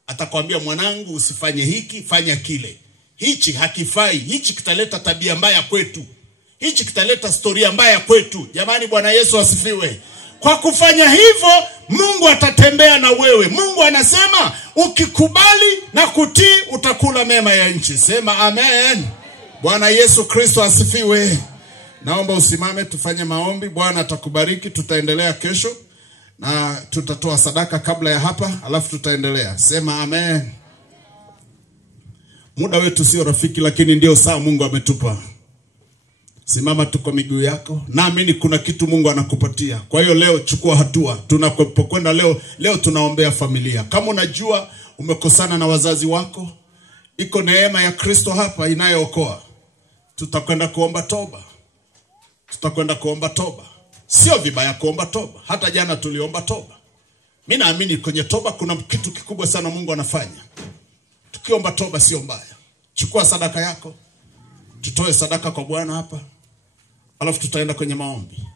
Atakwambia mwanangu usifanye hiki, fanya kile. Hichi hakifai, hichi kitaleta tabia mbaya kwetu. Hichi kitaleta storia mbaya kwetu. Jamani, Bwana Yesu asifiwe. Kwa kufanya hivyo Mungu atatembea na wewe. Mungu anasema ukikubali na kutii utakula mema ya nchi. Sema amen. Bwana Yesu Kristo asifiwe. Naomba usimame tufanye maombi. Bwana atakubariki. Tutaendelea kesho na tutatoa sadaka kabla ya hapa, alafu tutaendelea. Sema amen. Muda wetu sio rafiki, lakini ndio saa Mungu ametupa. Simama tu kwa miguu yako. Naamini kuna kitu Mungu anakupatia. Kwa hiyo leo chukua hatua. Tunapokwenda leo tunaombea familia. Kama unajua umekosana na wazazi wako, iko neema ya Kristo hapa inayookoa. Tutakwenda kuomba toba. Sio vibaya kuomba toba. Hata jana tuliomba toba. Mimi naamini kwenye toba kuna kitu kikubwa sana Mungu anafanya. Tukiomba toba sio mbaya. Chukua sadaka yako. Tutoe sadaka kwa Bwana hapa. Alafu tutaenda kwenye maombi.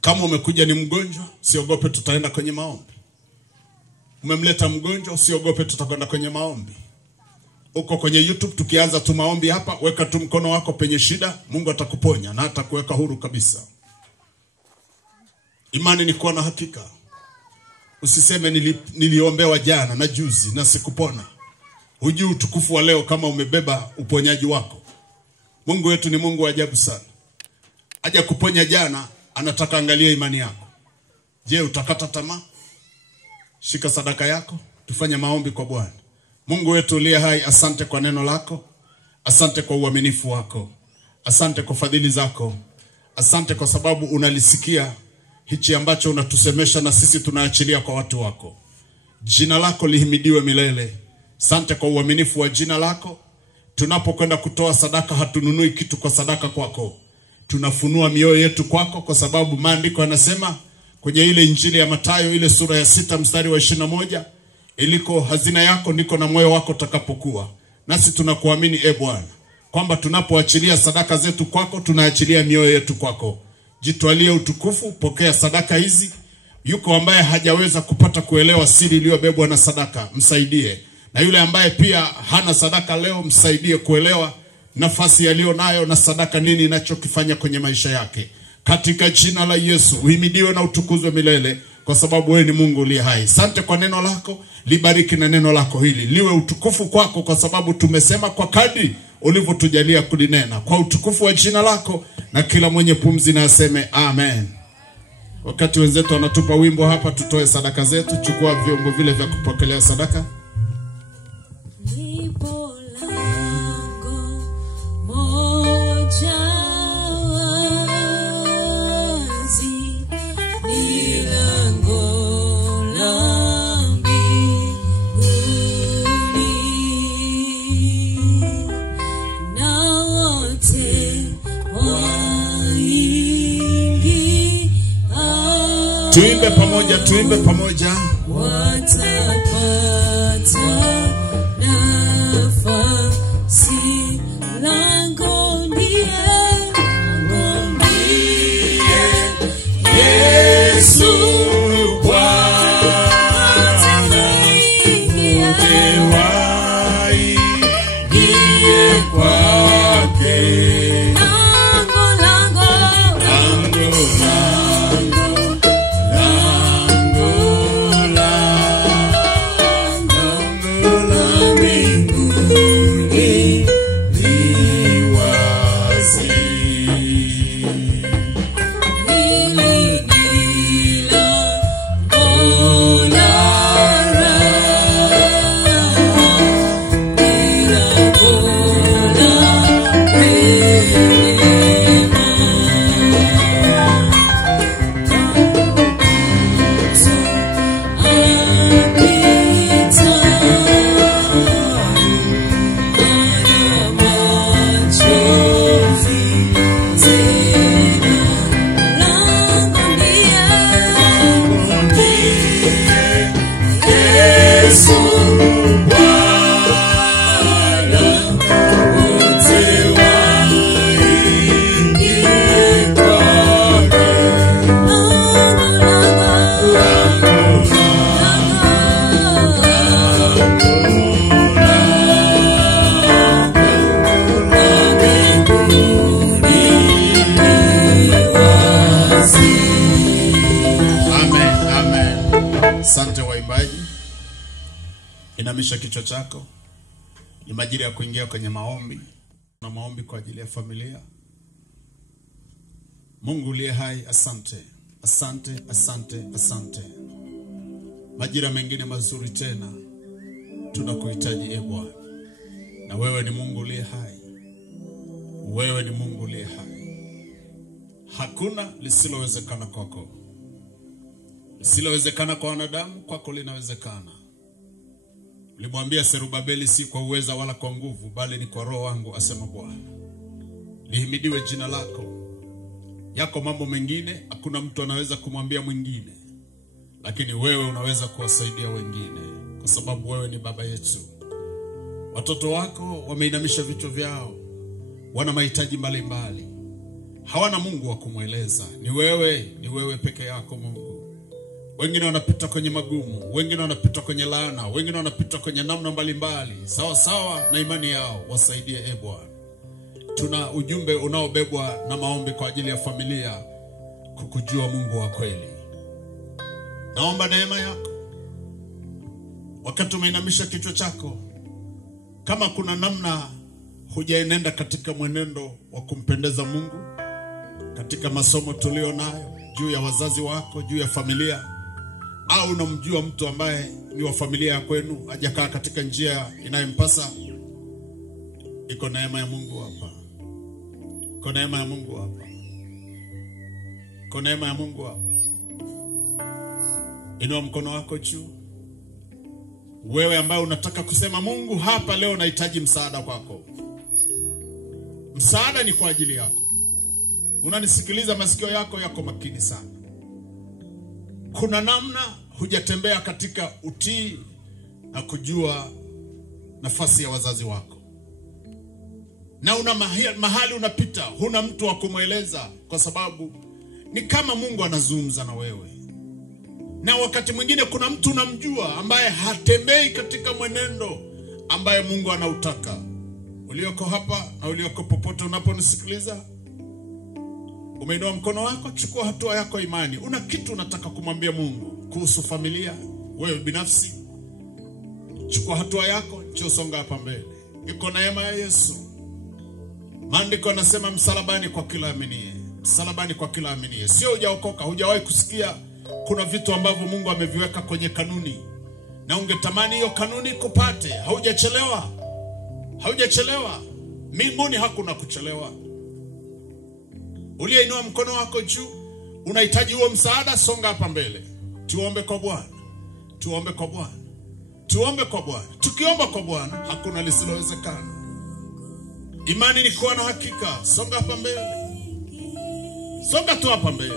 Kama umekuja ni mgonjwa, usiogope, tutaenda kwenye maombi. Umemleta mgonjwa, usiogope, tutakwenda kwenye maombi. Uko kwenye YouTube, tukianza tu maombi hapa, weka tu mkono wako penye shida, Mungu atakuponya na atakuweka huru kabisa. Imani ni kuwa na hakika. Usiseme niliombewa jana na juzi na sikupona. Hujui utukufu wa leo kama umebeba uponyaji wako. Mungu wetu ni Mungu wa ajabu sana. Haja kuponya jana, anataka angalia imani yako. Je, utakata tamaa? Shika sadaka yako. Tufanye maombi kwa Bwana. Mungu wetu uliye hai, asante kwa neno lako. Asante kwa uaminifu wako. Asante kwa fadhili zako. Asante kwa sababu unalisikia hichi ambacho unatusemesha na sisi tunaachilia kwa watu wako. Jina lako lihimidiwe milele. Asante kwa uaminifu wa jina lako. Tunapokwenda kutoa sadaka, hatununui kitu kwa sadaka kwako. Tunafunua mioyo yetu kwako, kwa sababu maandiko yanasema kwenye ile Injili ya Mathayo ile sura ya 6 mstari wa 21, iliko hazina yako ndiko na moyo wako utakapokuwa. Nasi tunakuamini Bwana kwamba tunapoachilia sadaka zetu kwako, tunaachilia mioyo yetu kwako. Jitwalie utukufu, pokea sadaka hizi. Yuko ambaye hajaweza kupata kuelewa siri iliyobebwa na sadaka, msaidie. Na yule ambaye pia hana sadaka leo, msaidie kuelewa nafasi yaliyo nayo na sadaka nini inachokifanya kwenye maisha yake. Katika jina la Yesu, uhimidiwe na utukuzwe milele, kwa sababu wewe ni Mungu uliye hai. Asante kwa neno lako, libariki na neno lako hili. Liwe utukufu kwako, kwa sababu tumesema kwa kadri ulivyotujalia kulinena. Kwa utukufu wa jina lako, na kila mwenye pumzi na aseme amen. Wakati wenzetu wanatupa wimbo hapa, tutoe sadaka zetu. Chukua vyombo vile vya kupokelea sadaka. Tuimbe pamoja, tuimbe pamoja. Watapata nafasi langoni, Yesu Bwana, utewahi iye kwake. Inamisha kichwa chako. Ni majira ya kuingia kwenye maombi. Na maombi kwa ajili ya familia. Mungu uliye hai, asante. Asante, asante, asante. Majira mengine mazuri tena tunakuhitaji Bwana. Na wewe ni Mungu uliye hai. Wewe ni Mungu uliye hai. Hakuna lisilowezekana kwako. Lisilowezekana kwa wanadamu, kwako linawezekana. Ulimwambia Serubabeli, si kwa uweza wala kwa nguvu, bali ni kwa Roho wangu, asema Bwana. Lihimidiwe jina lako. Yako mambo mengine hakuna mtu anaweza kumwambia mwingine, lakini wewe unaweza kuwasaidia wengine, kwa sababu wewe ni baba yetu. Watoto wako wameinamisha vichwa vyao, wana mahitaji mbalimbali, hawana Mungu wa kumweleza. Ni wewe peke yako Mungu. Wengine wanapita kwenye magumu, wengine wanapita kwenye laana, wengine wanapita kwenye namna mbalimbali, sawa sawa na imani yao. Wasaidie Bwana. Tuna ujumbe unaobebwa na maombi kwa ajili ya familia, kukujua Mungu wa kweli. Naomba neema yako. Wakati umeinamisha kichwa chako, kama kuna namna hujaenenda katika mwenendo wa kumpendeza Mungu, katika masomo tulio nayo juu ya wazazi wako, juu ya familia, au unamjua mtu ambaye ni wa familia ya kwenu hajakaa katika njia inayompasa, iko neema ya Mungu hapa. Iko neema ya Mungu hapa. Iko neema ya Mungu hapa. Inua mkono wako juu. Wewe ambaye unataka kusema Mungu, hapa leo nahitaji msaada kwako. Msaada ni kwa ajili yako. Unanisikiliza, masikio yako yako makini sana. Kuna namna hujatembea katika utii na kujua nafasi ya wazazi wako. Na una mahali unapita, huna mtu wa kumweleza, kwa sababu ni kama Mungu anazungumza na wewe. Na wakati mwingine kuna mtu unamjua ambaye hatembei katika mwenendo ambaye Mungu anautaka. Ulioko hapa na ulioko popote unaponisikiliza, umeinua mkono wako, chukua hatua yako imani. Una kitu unataka kumwambia Mungu kuhusu familia, wewe binafsi. Chukua hatua yako, songa hapa mbele. Iko neema ya Yesu. Maandiko yanasema msalabani kwa kila aminiye. Msalabani kwa kila aminiye. Sio hujaokoka, hujawahi kusikia kuna vitu ambavyo Mungu ameviweka kwenye kanuni, na ungetamani hiyo kanuni kupate. Haujachelewa. Haujachelewa. Mbinguni hakuna kuchelewa. Uliyeinua mkono wako juu, unahitaji huo msaada, songa hapa mbele. Tuombe kwa Bwana. Tuombe kwa Bwana. Tuombe kwa Bwana. Tukiomba kwa Bwana hakuna lisilowezekana. Imani ni kuwa na hakika. Songa hapa mbele. Songa tu hapa mbele.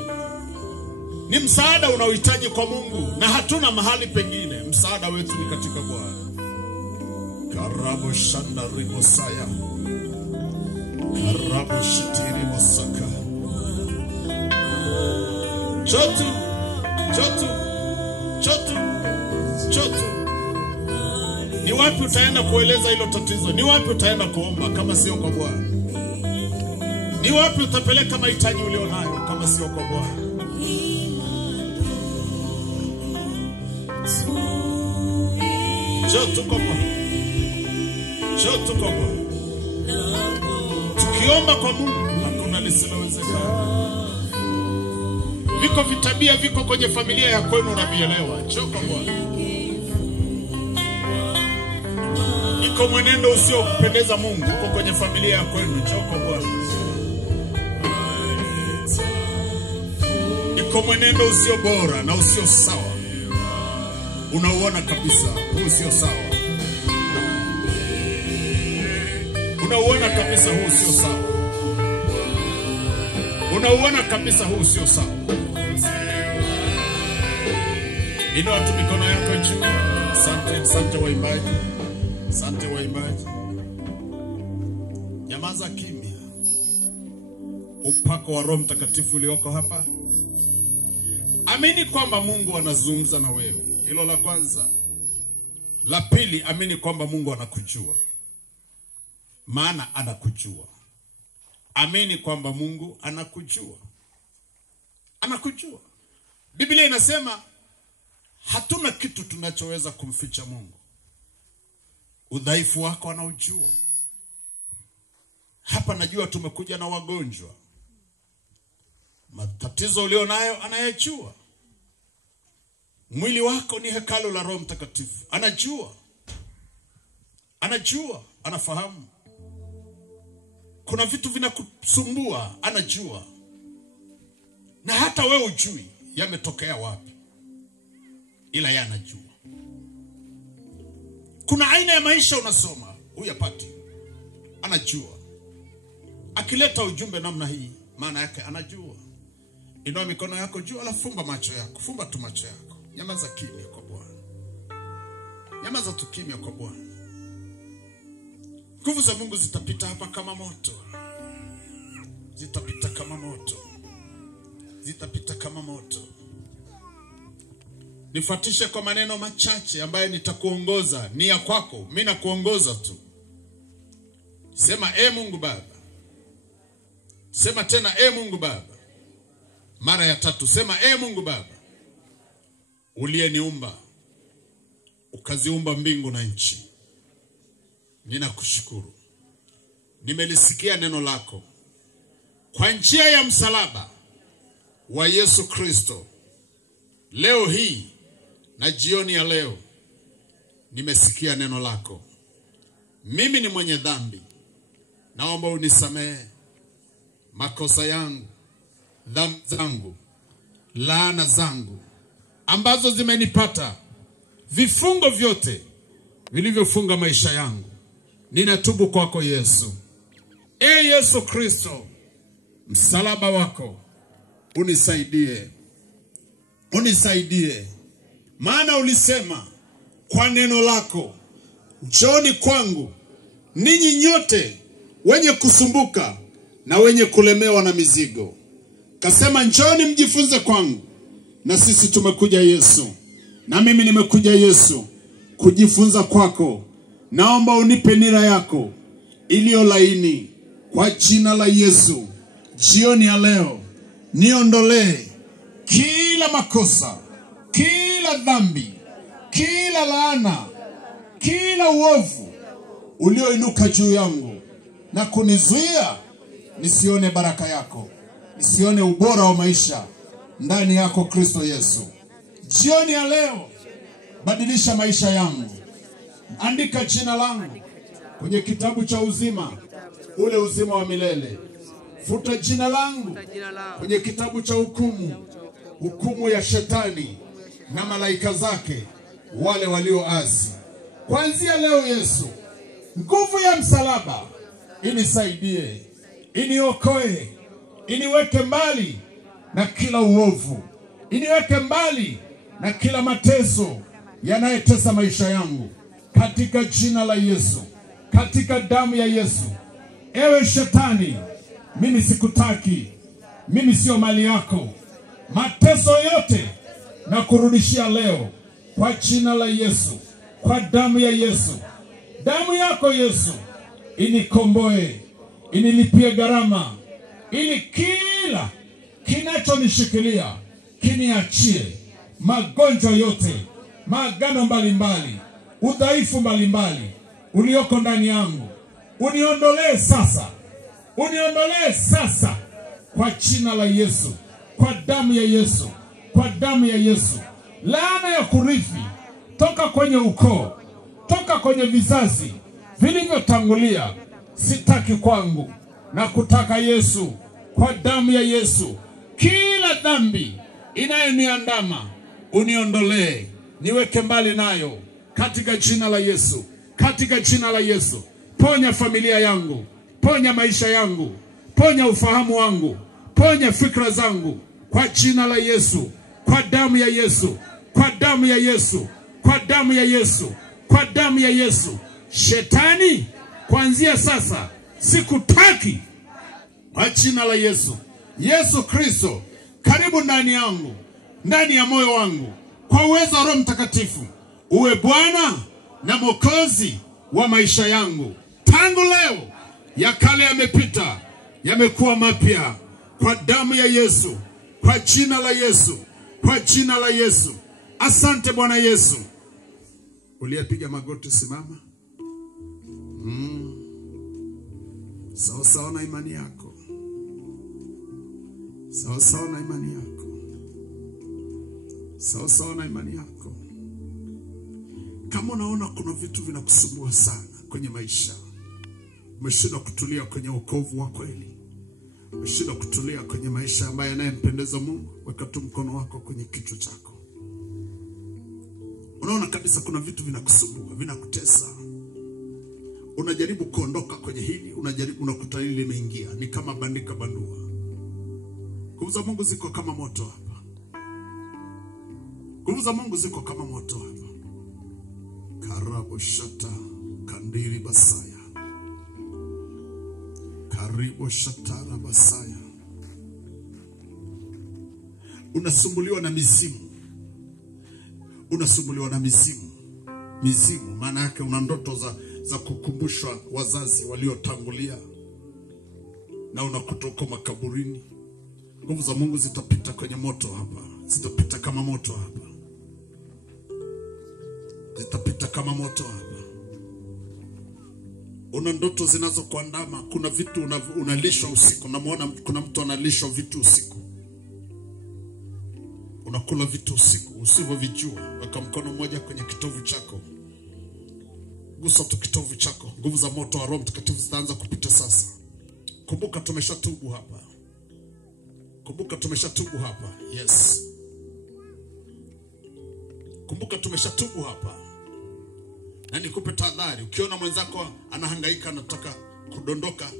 Ni msaada unaohitaji kwa Mungu, na hatuna mahali pengine. Msaada wetu ni katika Bwana. Karabo shanda ribosaya. Karabo shitiri mosaka. Chotu. Chotu. Chotu. Chotu. Ni wapi utaenda kueleza hilo tatizo? Ni wapi utaenda kuomba kama sio kwa Bwana? Ni wapi utapeleka mahitaji ulionayo kama sio kwa Bwana? Chotu kwa Bwana. Chotu kwa Bwana. Tukiomba kwa Mungu hakuna lisilowezekana. Viko vitabia viko kwenye familia ya kwenu unavielewa. Njoo kwa Bwana. Iko mwenendo usio kupendeza Mungu uko kwenye familia ya kwenu. Njoo kwa Bwana. Iko mwenendo usio bora na usio sawa. Unauona kabisa huu sio sawa. Unauona kabisa huu sio sawa. Unauona kabisa huu sio sawa. Inua tu mikono yako juu. Asante, asante waimbaji. Asante waimbaji. Nyamaza kimya. Upako wa Roho Mtakatifu ulioko hapa. Amini kwamba Mungu anazungumza na wewe. Hilo la kwanza. La pili, amini kwamba Mungu anakujua. Maana anakujua. Amini kwamba Mungu anakujua. Anakujua. Biblia inasema hatuna kitu tunachoweza kumficha Mungu. Udhaifu wako anaujua. Hapa najua tumekuja na wagonjwa. Matatizo ulionayo anayajua. Mwili wako ni hekalu la Roho Mtakatifu. Anajua. Anajua, anafahamu. Kuna vitu vinakusumbua, anajua. Na hata wewe hujui yametokea wapi. Ila yeye anajua. Kuna aina ya maisha unasoma, huyapati. Anajua. Akileta ujumbe namna hii, maana yake anajua. Inua mikono yako juu, alafu fumba macho yako. Fumba tu macho yako. Nyamaza kimya kwa Bwana. Nyamaza tu kimya kwa Bwana. Nguvu za Mungu zitapita hapa kama moto. Zitapita kama moto. Zitapita kama moto. Nifuatishe kwa maneno machache ambaye nitakuongoza. Ni ya kwako, mimi nakuongoza tu. Sema Mungu Baba. Sema tena Mungu Baba. Mara ya tatu sema Mungu Baba. Uliyeniumba, ukaziumba mbingu na nchi. Ninakushukuru. Nimelisikia neno lako. Kwa njia ya msalaba wa Yesu Kristo, leo hii Na jioni ya leo nimesikia neno lako. Mimi ni mwenye dhambi. Naomba unisamehe makosa yangu, dhambi zangu, laana zangu ambazo zimenipata, vifungo vyote vilivyofunga maisha yangu. Ninatubu kwako Yesu. Yesu Kristo, msalaba wako unisaidie. Unisaidie. Maana ulisema kwa neno lako, njooni kwangu ninyi nyote wenye kusumbuka na wenye kulemewa na mizigo. Kasema njooni mjifunze kwangu. Na sisi tumekuja Yesu. Na mimi nimekuja Yesu kujifunza kwako. Naomba unipe nira yako iliyo laini kwa jina la Yesu. Jioni ya leo niondolee kila makosa, kila dhambi, kila laana, kila uovu ulioinuka juu yangu na kunizuia nisione baraka yako, nisione ubora wa maisha ndani yako Kristo Yesu. Jioni ya leo badilisha maisha yangu. Andika jina langu kwenye kitabu cha uzima, ule uzima wa milele. Futa jina langu kwenye kitabu cha hukumu, hukumu ya shetani na malaika zake wale walioasi. Kuanzia leo Yesu, nguvu ya msalaba inisaidie, iniokoe, iniweke mbali na kila uovu, iniweke mbali na kila mateso yanayotesa maisha yangu, katika jina la Yesu, katika damu ya Yesu. Ewe shetani, mimi sikutaki, mimi sio mali yako. Mateso yote na kurudishia leo kwa jina la Yesu, kwa damu ya Yesu. Damu yako Yesu inikomboe, inilipie gharama, ili kila kinachonishikilia kiniachie. Magonjwa yote, maagano mbalimbali, udhaifu mbalimbali ulioko ndani yangu, uniondolee sasa. Uniondolee sasa kwa jina la Yesu, kwa damu ya Yesu, kwa damu ya Yesu. Laana ya kurithi toka kwenye ukoo, toka kwenye vizazi vilivyotangulia, sitaki kwangu, na kutaka Yesu, kwa damu ya Yesu. Kila dhambi inayoniandama uniondolee, niweke mbali nayo katika jina la Yesu, katika jina la Yesu. Ponya familia yangu, ponya maisha yangu, ponya ufahamu wangu, ponya fikra zangu kwa jina la Yesu, kwa damu ya Yesu, kwa damu ya Yesu, kwa damu ya Yesu, kwa damu ya Yesu. Shetani, kuanzia sasa sikutaki kwa jina la Yesu. Yesu Kristo, karibu ndani yangu, ndani ya moyo wangu, kwa uwezo wa Roho Mtakatifu. Uwe Bwana na Mwokozi wa maisha yangu. Tangu leo ya kale yamepita, yamekuwa mapya kwa damu ya Yesu, kwa jina la Yesu, kwa jina la Yesu. Asante Bwana Yesu. Uliyepiga magoti simama. Sawa sawa na imani yako. Sawa sawa na imani yako. Sawa sawa na imani yako. Kama unaona kuna vitu vinakusumbua sana kwenye maisha, umeshindwa kutulia kwenye wokovu wa kweli, umeshindwa kutulia kwenye maisha ambayo yanayempendeza Mungu, weka tu mkono wako kwenye kichwa chako. Unaona kabisa kuna vitu vinakusumbua, vinakutesa. Unajaribu kuondoka kwenye hili, unakuta hili limeingia, ni kama bandika bandua. Nguvu za Mungu ziko kama moto hapa. Nguvu za Mungu ziko kama moto hapa. Karabo shata kandiri basaya. Karibo shatara basaya. Unasumbuliwa na mizimu. Unasumbuliwa na mizimu. Mizimu maana yake una ndoto za kukumbushwa wazazi waliotangulia, na unakutoka makaburini. Nguvu za Mungu zitapita kwenye moto hapa. Zitapita kama moto hapa. Zitapita kama moto hapa. Una ndoto zinazokuandama. Kuna vitu unalishwa usiku. Namuona kuna mtu analishwa vitu usiku. unakula vitu usiku usivyovijua, weka mkono mmoja kwenye kitovu chako. Gusa tu kitovu chako. Nguvu za moto wa Roho Mtakatifu zitaanza kupita sasa. Kumbuka tumeshatubu hapa. Kumbuka tumeshatubu hapa. Yes. Kumbuka tumeshatubu hapa. Na nikupe tahadhari, ukiona mwenzako anahangaika anataka kudondoka,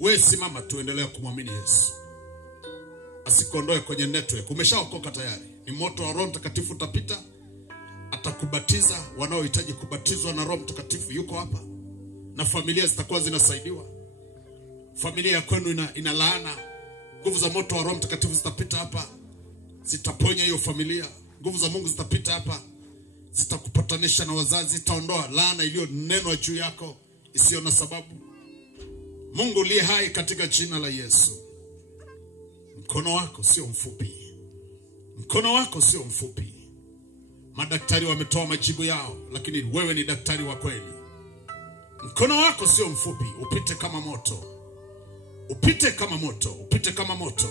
wewe simama tuendelee kumwamini Yesu. Asikondoe kwenye network. Umeshaokoka tayari. Ni moto wa Roho Mtakatifu utapita. Atakubatiza wanaohitaji kubatizwa na Roho Mtakatifu yuko hapa. Na familia zitakuwa zinasaidiwa. Familia ya kwenu ina laana. Nguvu za moto wa Roho Mtakatifu zitapita hapa. Zitaponya hiyo familia. Nguvu za Mungu zitapita hapa. Zitakupatanisha na wazazi, zitaondoa laana iliyonenwa juu yako isiyo na sababu. Mungu aliye hai katika jina la Yesu. Mkono wako sio mfupi. Mkono wako sio mfupi. Madaktari wametoa majibu yao, lakini wewe ni daktari wa kweli. Mkono wako sio mfupi, upite kama moto. Upite kama moto, upite kama moto.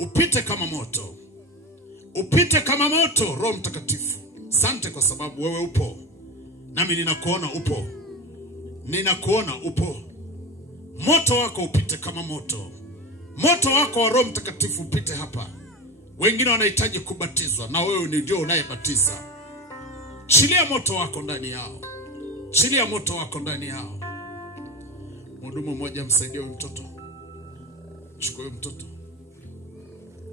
Upite kama moto. Upite kama moto, Roho Mtakatifu. Asante kwa sababu wewe upo. Nami ninakuona upo. Ninakuona upo. Moto wako upite kama moto. Moto wako wa Roho Mtakatifu upite hapa. Wengine wanahitaji kubatizwa na wewe ndio unayebatiza. Chilia moto wako ndani yao. Chilia moto wako ndani yao. Mhudumu mmoja msaidie huyu mtoto. Chukua huyu mtoto.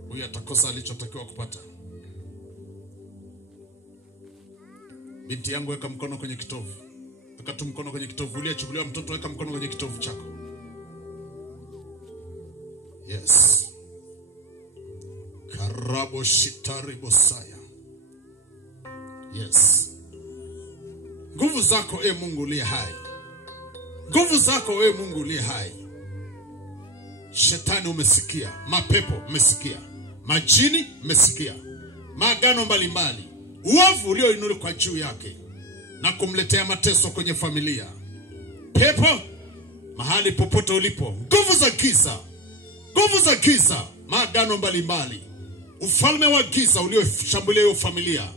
Huyu atakosa alichotakiwa kupata. Binti yangu weka mkono kwenye kitovu. Weka tu mkono kwenye kitovu. Uliyechukuliwa mtoto weka mkono kwenye kitovu chako. Yes. Karabo shitari bosaya. Yes. Nguvu zako Mungu uliye hai. Nguvu zako Mungu uliye hai. Shetani umesikia, mapepo umesikia, majini umesikia, maagano mbalimbali, uovu ulioinuliwa kwa juu yake na kumletea mateso kwenye familia. Pepo mahali popote ulipo, nguvu za giza, nguvu za giza, maagano mbalimbali, ufalme wa giza ulioshambulia hiyo familia,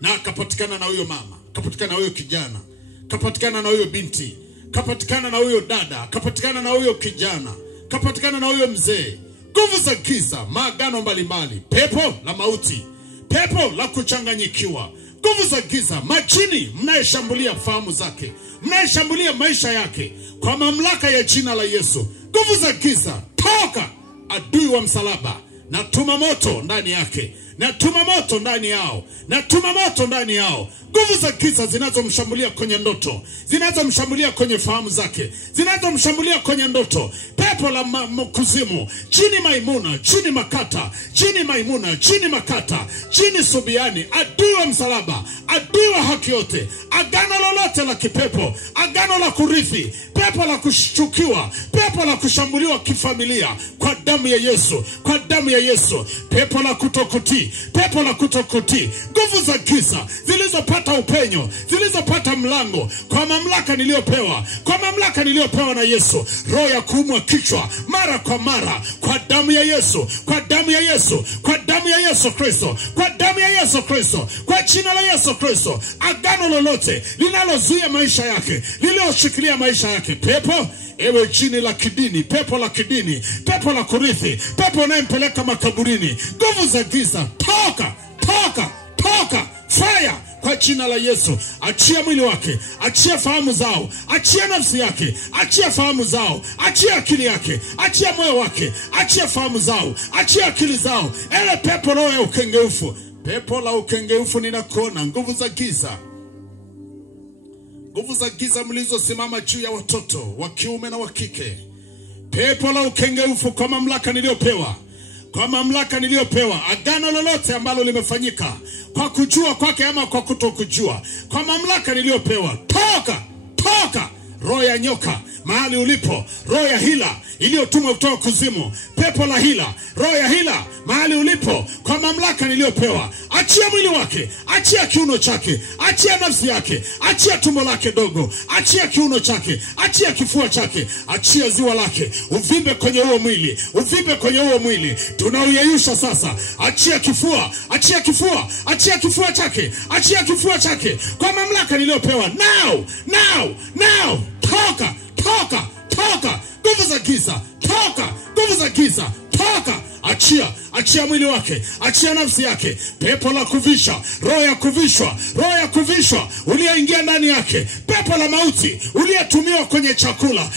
na akapatikana na huyo mama, akapatikana na huyo kijana, akapatikana na huyo binti, akapatikana na huyo dada, akapatikana na huyo kijana, akapatikana na huyo mzee. Nguvu za giza, maagano mbalimbali, pepo la mauti, pepo la kuchanganyikiwa, nguvu za giza, majini mnayeshambulia fahamu zake, mnayeshambulia maisha yake, kwa mamlaka ya jina la Yesu. Nguvu za giza, toka adui wa msalaba. Natuma moto ndani yake. Natuma moto ndani yao. Natuma moto ndani yao. Nguvu za giza zinazomshambulia kwenye ndoto, zinazomshambulia kwenye fahamu zake, zinazomshambulia kwenye ndoto. Pepo la kuzimu, jini Maimuna, jini Makata, jini Maimuna, jini Makata, jini Subiani, adui wa msalaba, adui wa haki yote, agano lolote la kipepo, agano la kurithi, pepo la kushtukiwa, pepo la kushambuliwa kifamilia, kwa damu ya Yesu, kwa damu ya Yesu. Pepo la kutokutii, pepo la kutokutii, nguvu za giza zilizopata upenyo, zilizopata mlango, kwa mamlaka niliyopewa, kwa mamlaka niliyopewa na Yesu, roho ya kuumwa kichwa mara kwa mara, kwa damu ya Yesu, kwa damu ya Yesu, kwa damu ya Yesu Kristo, kwa damu ya Yesu Kristo, kwa jina la Yesu Kristo. Agano lolote linalozuia maisha yake, lililoshikilia maisha yake, pepo, ewe jini la kidini, pepo la kidini, pepo la kurithi, pepo unayempeleka makaburini, nguvu za giza, toka, toka, toka, fire kwa jina la Yesu. Achia mwili wake, achia fahamu zao, achia nafsi yake, achia fahamu zao, achia akili yake, achia moyo wake, achia fahamu zao, achia akili zao. Ele pepo roho ya ukengeufu, pepo la ukengeufu ninakuona. Nguvu za giza, nguvu za giza mlizosimama juu ya watoto wa kiume na wa kike, pepo la ukengeufu, kwa mamlaka niliyopewa, kwa mamlaka niliyopewa, agano lolote ambalo limefanyika kwa kujua kwake ama kwa kutokujua, kwa mamlaka niliyopewa, toka, toka, roho ya nyoka mahali ulipo, roho ya hila iliyotumwa kutoka kuzimu, pepo la hila, roho ya hila mahali ulipo, kwa mamlaka niliyopewa, achia mwili wake, achia kiuno chake, achia nafsi yake, achia tumbo lake dogo, achia kiuno chake, achia kifua chake, achia ziwa lake, uvimbe kwenye huo mwili, uvimbe kwenye huo mwili, tunauyeyusha sasa. Achia kifua, achia kifua, achia kifua chake, achia kifua chake, kwa mamlaka niliyopewa. Now, toka, toka, toka, nguvu za giza, toka, nguvu za giza, toka, achia mwili wake, achia nafsi yake, pepo la kuvisha, roho ya kuvishwa, roho ya kuvishwa uliyeingia ndani yake, pepo la mauti uliyetumiwa kwenye chakula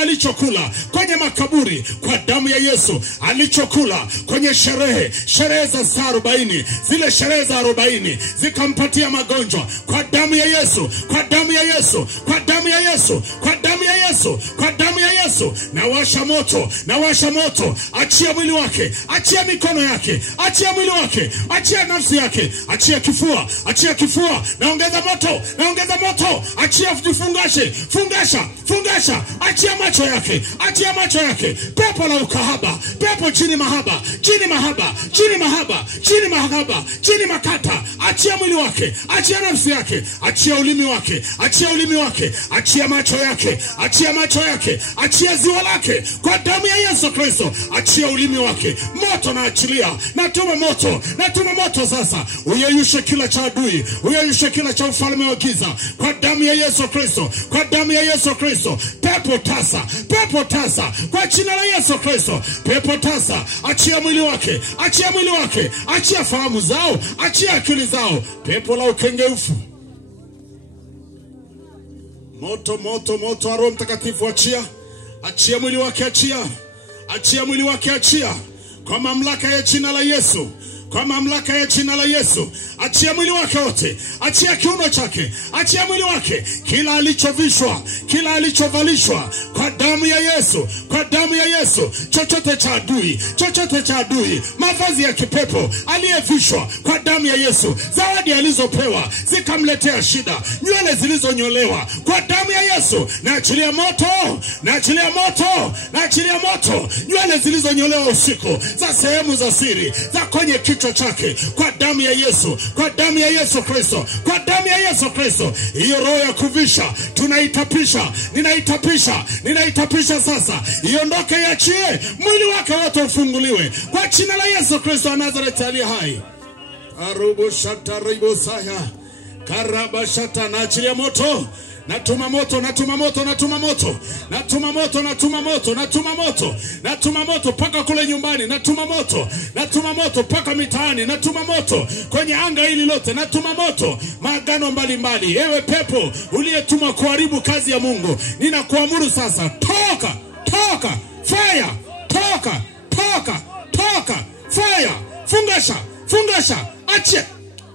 alichokula kwenye makaburi, kwa damu ya Yesu alichokula kwenye sherehe za saa 40, zile sherehe za 40 zikampatia magonjwa, kwa damu ya Yesu, kwa damu ya Yesu, kwa damu ya Yesu, kwa damu ya Yesu, kwa damu ya Yesu, na washa moto, achia mwili wake, achia mikono yake, achia mwili wake, achia nafsi yake, achia kifua, naongeza moto, achia fungasha, achia macho yake, pepo la ukahaba, pepo chini makata, achia mwili wake, achia nafsi yake, achia ulimi wake, achia macho yake, achia ziwa lake, kwa damu ya Yesu Kristo, achia ulimi wake, moto na achilia, natuma moto sasa, uyeyushe kila cha adui, uyeyushe kila cha ufalme wa giza, kwa damu ya Yesu Kristo, kwa damu ya Yesu Kristo, pepo tasa, kwa jina la Yesu Kristo, pepo tasa, achia mwili wake, achia fahamu zao, achia akili zao, pepo la ukengeufu, moto wa Roho Mtakatifu, achia mwili wake, achia mwili wake, kwa mamlaka ya jina la Yesu, kwa mamlaka ya jina la Yesu, achia mwili wake wote, achia kiuno chake, achia mwili wake, kila alichovishwa, kila alichovalishwa, kwa damu ya Yesu, kwa damu ya Yesu, chochote cha adui, mavazi ya kipepo aliyevishwa, kwa damu ya Yesu, zawadi alizopewa zikamletea shida, nywele zilizonyolewa, kwa damu ya Yesu, naachilia moto, nywele zilizonyolewa usiku, za sehemu za siri, za kwenye kichwa chake, kwa damu ya Yesu, kwa damu ya Yesu Kristo, kwa damu ya Yesu Kristo, hiyo roho ya kuvisha tunaitapisha, ninaitapisha sasa, iondoke, iachie mwili wake wote, ufunguliwe kwa jina la Yesu Kristo wa Nazareti aliye hai. Arubo shata ribo saya karaba shata, naachilia moto, natuma moto paka kule nyumbani, natuma moto paka mitaani, natuma moto kwenye anga hili lote, natuma moto maagano mbalimbali. Ewe pepo uliyetumwa kuharibu kazi ya Mungu, ninakuamuru sasa, toka, fire, toka, fire, fungasha,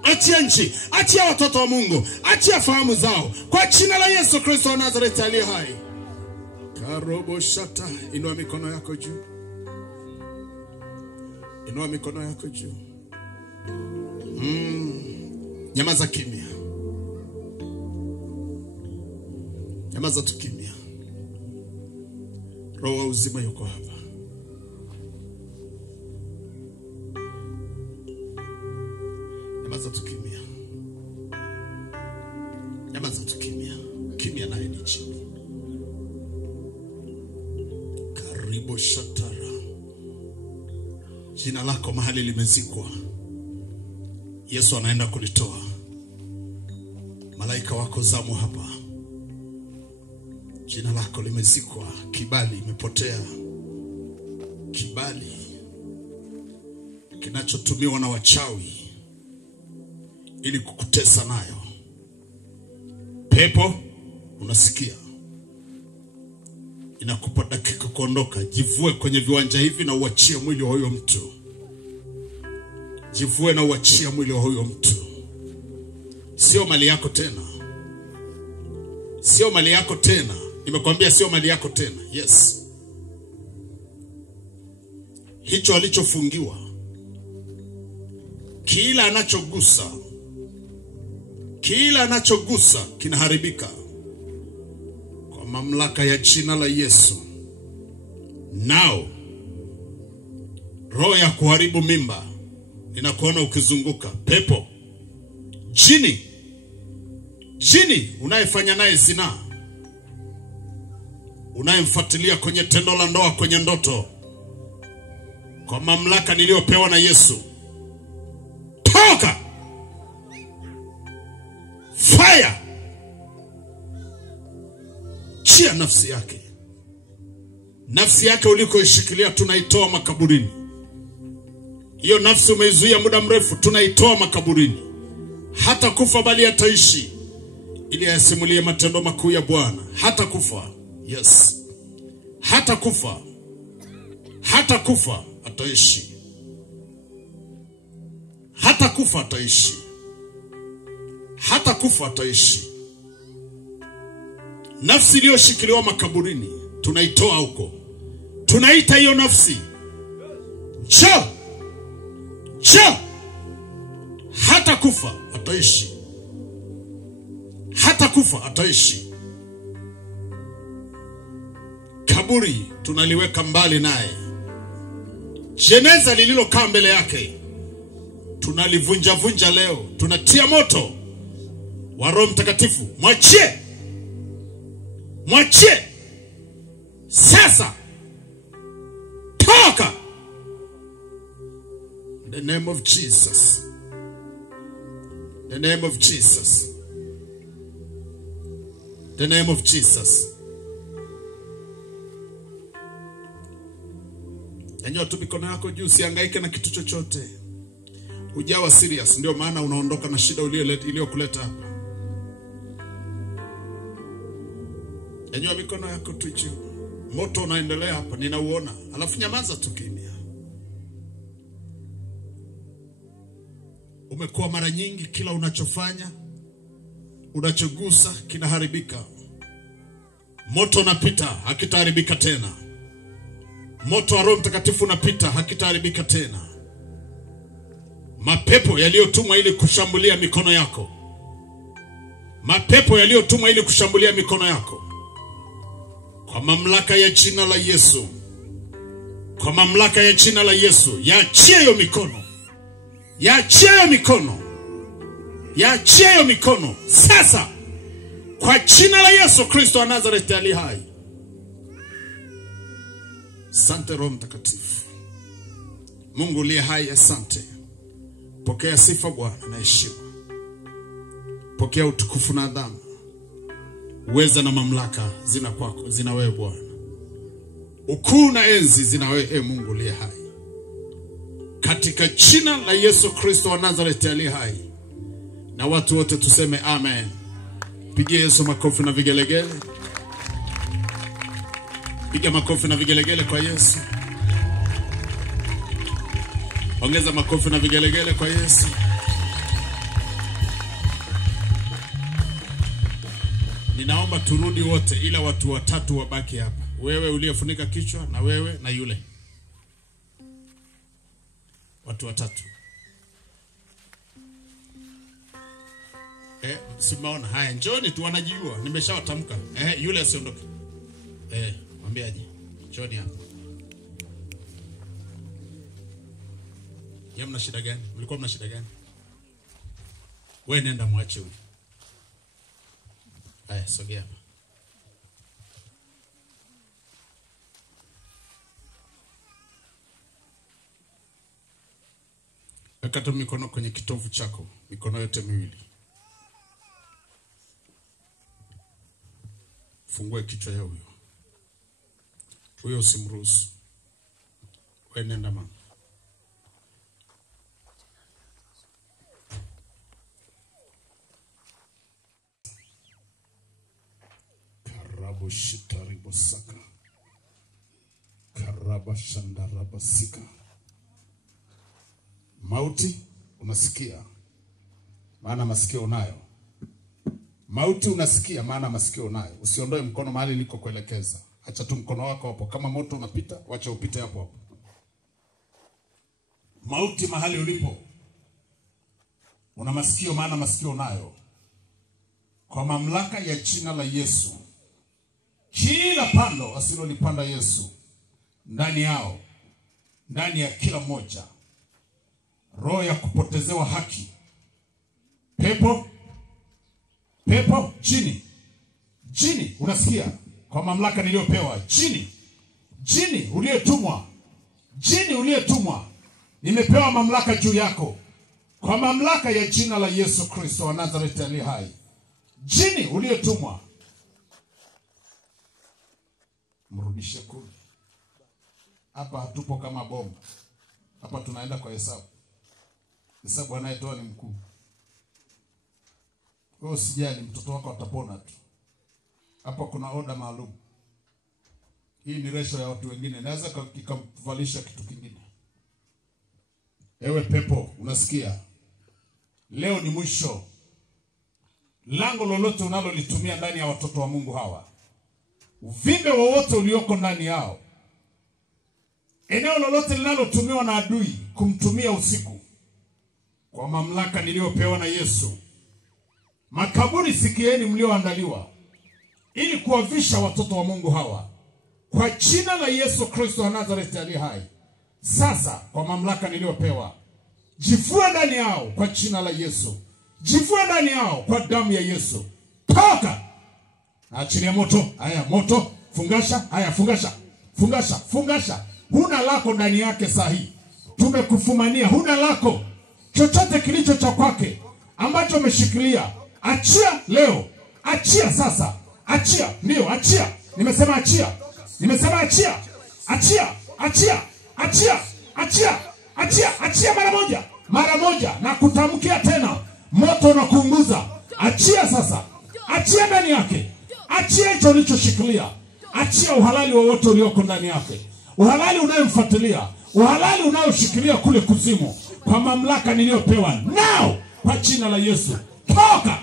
achia nchi, achia watoto wa Mungu, achia fahamu zao, kwa jina la Yesu Kristo wa Nazareti aliye hai. Karobo shata, inua mikono yako juu, nyamaza kimya, nyamaza tu kimya. Roho wa uzima yuko hapa. Nyamaza tu kimya, kimya naye ni chini. Karibu shatara, jina lako mahali limezikwa, Yesu anaenda kulitoa. Malaika wako zamu hapa, jina lako limezikwa, kibali imepotea, kibali kinachotumiwa na wachawi ili kukutesa nayo. Pepo unasikia, inakupa dakika kuondoka. Jivue kwenye viwanja hivi na uachie mwili wa huyo mtu. Jivue na uachie mwili wa huyo mtu. Sio mali yako tena, sio mali yako tena. Nimekwambia sio mali yako tena. Yes, hicho alichofungiwa, kila anachogusa kinaharibika kwa mamlaka ya jina la Yesu. Now, roho ya kuharibu mimba inakuona ukizunguka. Pepo, jini unayefanya naye zina, unayemfuatilia kwenye tendo la ndoa, kwenye ndoto, kwa mamlaka niliyopewa na Yesu, toka! Fire! Chia nafsi yake. Nafsi yake ulikoishikilia tunaitoa makaburini. Hiyo nafsi umeizuia muda mrefu, tunaitoa makaburini. Hata kufa bali ataishi, ili asimulie matendo makuu ya Bwana. Hata kufa. Yes. Hata kufa. Hata kufa ataishi. Hata kufa ataishi. Hata kufa ataishi. Nafsi iliyoshikiliwa makaburini tunaitoa huko. Tunaita hiyo nafsi, njoo, njoo. Hata kufa ataishi. Hata kufa ataishi. Kaburi tunaliweka mbali naye. Jeneza lililokaa mbele yake tunalivunja vunja leo. Tunatia moto wa Roho Mtakatifu. Mwachie. Mwachie. Sasa. Toka. In the name of Jesus. In the name of Jesus. In the name of Jesus. Nyanyua tu mikono yako juu, usihangaike na kitu chochote. Hujawa serious, ndio maana unaondoka na shida iliyokuleta hapa. Nyanyua mikono yako tu juu. Moto unaendelea hapa, ninauona. Alafu nyamaza tu kimya. Umekuwa mara nyingi kila unachofanya, unachogusa kinaharibika. Moto unapita, hakitaharibika tena. Moto wa Roho Mtakatifu unapita, hakitaharibika tena. Mapepo yaliyotumwa ili kushambulia mikono yako. Mapepo yaliyotumwa ili kushambulia mikono yako, kwa mamlaka ya jina la Yesu. Kwa mamlaka ya jina la Yesu, yaachie hiyo mikono. Yaachie hiyo mikono. Yaachie hiyo mikono. Sasa, kwa jina la Yesu Kristo wa Nazareti aliye hai. Asante Roho Mtakatifu. Mungu aliye hai, asante. Pokea sifa Bwana na heshima. Pokea utukufu na adhamu. Uweza na mamlaka zina kwako, zina wewe Bwana. Ukuu na enzi zina wewe, Mungu aliye hai. Katika jina la Yesu Kristo wa Nazareti aliye hai. Na watu wote tuseme amen. Pigia Yesu makofi na vigelegele. Piga makofi na vigelegele kwa Yesu. Ongeza makofi na vigelegele kwa Yesu. Ninaomba turudi wote, ila watu watatu wabaki hapa. Wewe uliyefunika kichwa, na wewe na yule. Watu watatu. Simaona. Haya, njoni tu, wanajijua. Nimeshawatamka. Yule asiondoke. Mwambie aje. Njoni hapa. Mna shida gani? Mlikuwa mna shida gani? Wewe nenda mwache huyu. Haya, sogea hapa. Weka tu mikono kwenye kitovu chako, mikono yote miwili. Fungue kichwa ya huyo. Huyo usimruhusu. Wewe nenda mama. Karabu shitaribu saka. Karaba shandaraba sika. Mauti unasikia, maana masikio unayo. Mauti unasikia, maana masikio unayo. Usiondoe mkono mahali liko kuelekeza. Acha tu mkono wako hapo. Kama moto unapita, wacha upite hapo hapo. Mauti mahali ulipo, una masikio, maana masikio unayo. Kwa mamlaka ya jina la Yesu, kila pando asilolipanda Yesu ndani yao, ndani ya kila mmoja, roho ya kupotezewa haki, pepo jini, unasikia? Kwa mamlaka niliyopewa, jini uliyetumwa, nimepewa mamlaka juu yako, kwa mamlaka ya jina la Yesu Kristo wa Nazareti aliye hai. Jini uliyetumwa, mrudishe kule. Hapa hatupo kama bomba. Hapa tunaenda kwa hesabu anayetoa ni mkuu. Wewe usijali, mtoto wako atapona tu. Hapa kuna oda maalum. Hii ni resho ya watu wengine. Naweza kukuvalisha kitu kingine. Ewe pepo, unasikia? Leo ni mwisho. Lango lolote unalolitumia ndani ya watoto wa Mungu hawa, uvimbe wowote ulioko ndani yao, eneo lolote linalotumiwa na adui kumtumia usiku, kwa mamlaka niliyopewa na Yesu, makaburi sikieni mlioandaliwa ili kuwavisha watoto wa Mungu hawa, kwa jina la Yesu Kristo wa Nazareti aliye hai. Sasa kwa mamlaka niliyopewa, jivue ndani yao kwa jina la Yesu. Jivue ndani yao kwa damu ya Yesu. Toka! Achilia moto. Haya, moto. Fungasha. Haya, fungasha. Huna lako ndani yake sahi. Tumekufumania. Huna lako. Chochote kilicho cha kwake ambacho umeshikilia, achia leo. Achia sasa. Achia. Ndio, achia. Nimesema achia. Achia mara moja. Na kutamkia tena, moto na kuunguza. Achia sasa. Achia ndani yake. Achia hicho ulichoshikilia. Achia uhalali wowote ulioko ndani yake. Uhalali unayemfuatilia, uhalali unayoshikilia kule kuzimu, kwa mamlaka niliyopewa nao kwa jina la Yesu. Toka!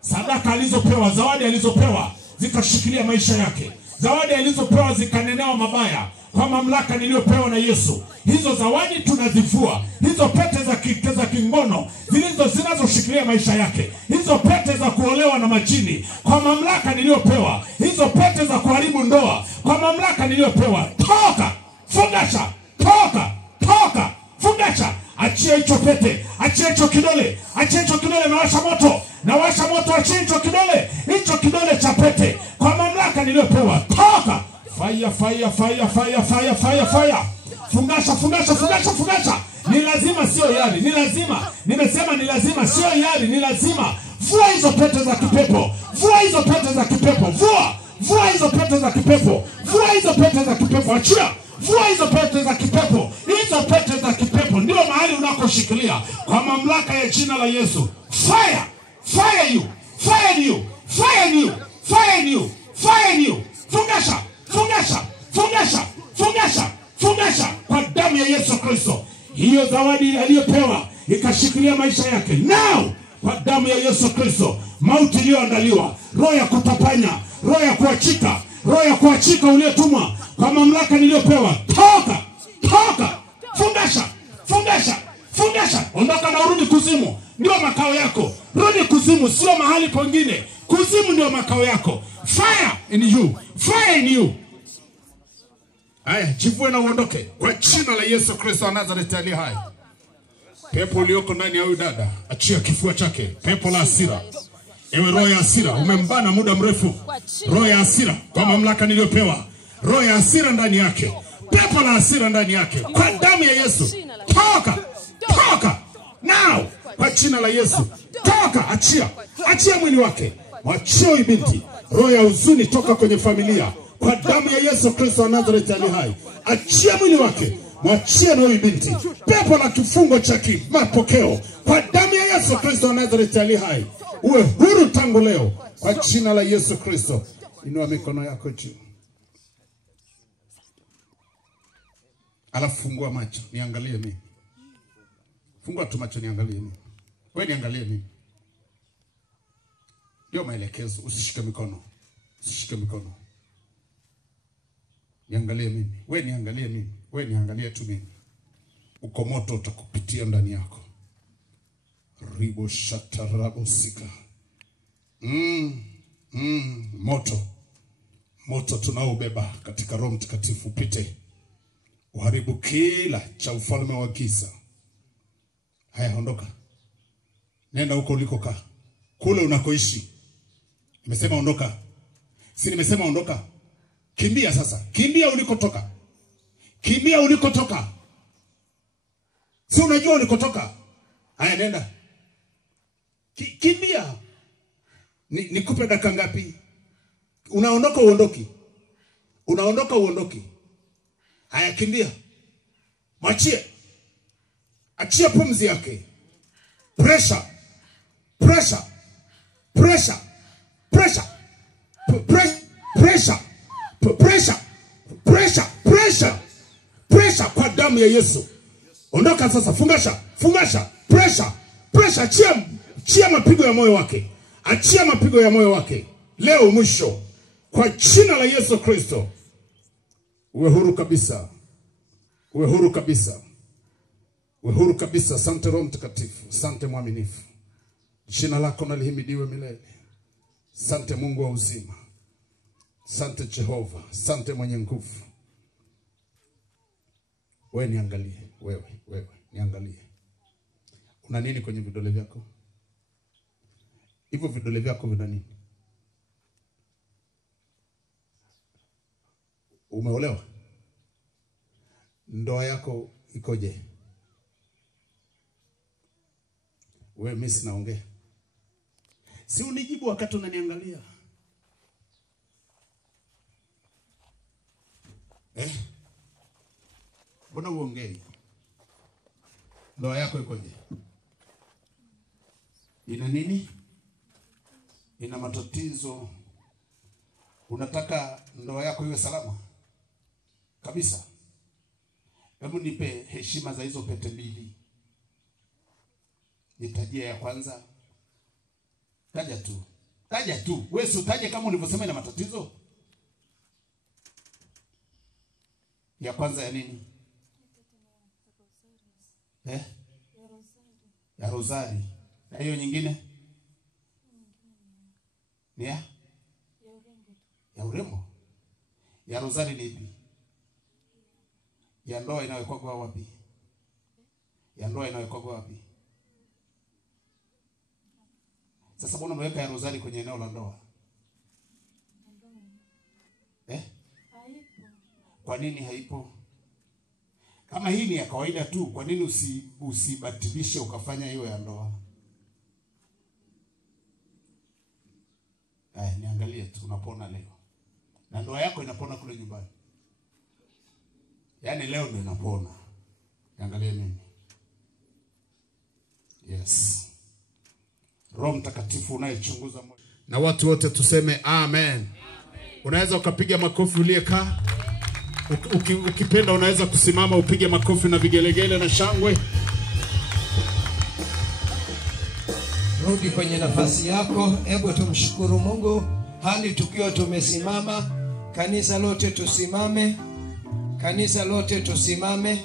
Sadaka alizopewa, zawadi alizopewa zikashikilia maisha yake. Zawadi alizopewa zikanenewa mabaya, kwa mamlaka niliyopewa na Yesu. Hizo zawadi tunazivua. Hizo pete za kingono zinazoshikilia maisha yake, hizo pete za kuolewa na majini, kwa mamlaka niliyopewa. Hizo pete za kuharibu ndoa, kwa mamlaka niliyopewa. Toka! Fungasha! Toka! Fungasha! Achia hicho pete, achia hicho kidole, nawasha moto, achia hicho kidole cha pete, kwa mamlaka niliyopewa. Toka! Fire. Fungasha. Ni lazima, sio yari. Ni lazima. Nimesema ni lazima, sio yari, ni lazima. Vua hizo pete za kipepo. Vua hizo pete za kipepo. Achia. Vua hizo pete za kipepo. Hizo pete za kipepo ndio mahali unakoshikilia, kwa mamlaka ya jina la Yesu. Fire you. Fungasha kwa damu ya Yesu Kristo. Hiyo zawadi aliyopewa ikashikilia maisha yake. Now kwa damu ya Yesu Kristo, mauti iliyoandaliwa, roho ya kutapanya, roho ya kuachika uliyotumwa, kwa mamlaka niliyopewa. Toka! Fungasha. Ondoka na urudi kuzimu. Ndio makao yako. Rudi kuzimu, sio mahali pengine. Kuzimu ndio makao yako. Fire in you. Haya, jivue na uondoke kwa jina la Yesu Kristo wa Nazareti aliye hai. Pepo ulioko ndani ya huyu dada, achia kifua chake. Pepo la hasira. Ewe roho ya hasira, umembana muda mrefu. Roho ya hasira, kwa mamlaka niliyopewa. Roho ya hasira ndani yake. Pepo la hasira ndani yake, kwa damu ya Yesu. Toka! Now kwa jina la Yesu. Toka! Achia mwili wake. Mwachie huyu binti. Roho ya huzuni toka kwenye familia, kwa damu ya Yesu Kristo wa Nazareti aliye hai. Achia mwili wake. Mwachie na huyu binti. Pepo la kifungo cha mapokeo, kwa damu ya Yesu Kristo wa Nazareti aliye hai. Uwe huru tangu leo kwa jina la Yesu Kristo. Inua mikono yako juu. Alafu fungua macho, niangalie mimi. Fungua tu macho, niangalie mimi. Wewe niangalie mimi. Ndio maelekezo, usishike mikono. Niangalie mimi. Wewe niangalie mimi. Wewe niangalie tu mimi. Uko moto utakupitia ndani yako. Ribo shatarabo sika. Moto moto tunaobeba katika Roho Mtakatifu upite, uharibu kila cha ufalme wa giza. Haya, ondoka. Nenda huko ulikokaa. Kule unakoishi. Nimesema ondoka. Si nimesema ondoka. Kimbia sasa. Kimbia ulikotoka. Kimbia ulikotoka. Si unajua ulikotoka. Haya, nenda. Kimbia. Nikupe dakika ngapi? Unaondoka uondoki. Unaondoka uondoki. Haya, kimbia. Mwachie. Achia pumzi yake. Pressure. Pressure. Pressure. Pressure. Pressure. Pressure. Pressure. Pressure. Pressure kwa damu ya Yesu. Ondoka sasa, fungasha. Fungasha. Pressure. Pressure. Achia mapigo ya moyo wake. Achia mapigo ya moyo wake. Leo mwisho. Kwa jina la Yesu Kristo. Uwe huru kabisa. Uwe huru kabisa. Uwe huru kabisa. Asante Roho Mtakatifu. Asante mwaminifu. Jina lako na lihimidiwe milele. Asante Mungu wa uzima. Asante Jehova. Asante mwenye nguvu. Wewe niangalie. Wewe niangalie. Una nini kwenye vidole vyako? Hivyo vidole vyako vina nini? Umeolewa? Ndoa yako ikoje? Wewe mimi sinaongea. Si unijibu wakati unaniangalia. Mbona uongei? Ndoa yako ikoje? Ina nini? Ina matatizo. Unataka ndoa yako iwe salama kabisa? Hebu nipe heshima za hizo pete mbili. Nitajia ya kwanza. Taja tu. Taja tu. Wewe si utaje kama ulivyosema ina matatizo. Ya kwanza ya nini? Ya rosari. Na hiyo nyingine? Ni ya urembo. Ya rosari ni ipi? Ya ndoa inawekwa wapi? Ya ndoa inawekwa wapi? Sasa mbona unaweka ya rosari kwenye eneo la ndoa? Kwa nini haipo? Kama hii ni ya kawaida tu, kwa nini usibatilishe ukafanya hiyo ya ndoa? Niangalie tu unapona leo. Na ndoa yako inapona kule nyumbani. Yaani leo ndio inapona. Niangalie mimi. Yes. Roho Mtakatifu unayechunguza moyo. Na watu wote tuseme amen. Unaweza ukapiga makofi uliyekaa. Ukipenda unaweza kusimama upige makofi na vigelegele na shangwe. Rudi kwenye nafasi yako. Hebu tumshukuru Mungu hali tukiwa tumesimama. Kanisa lote tusimame. Kanisa lote tusimame.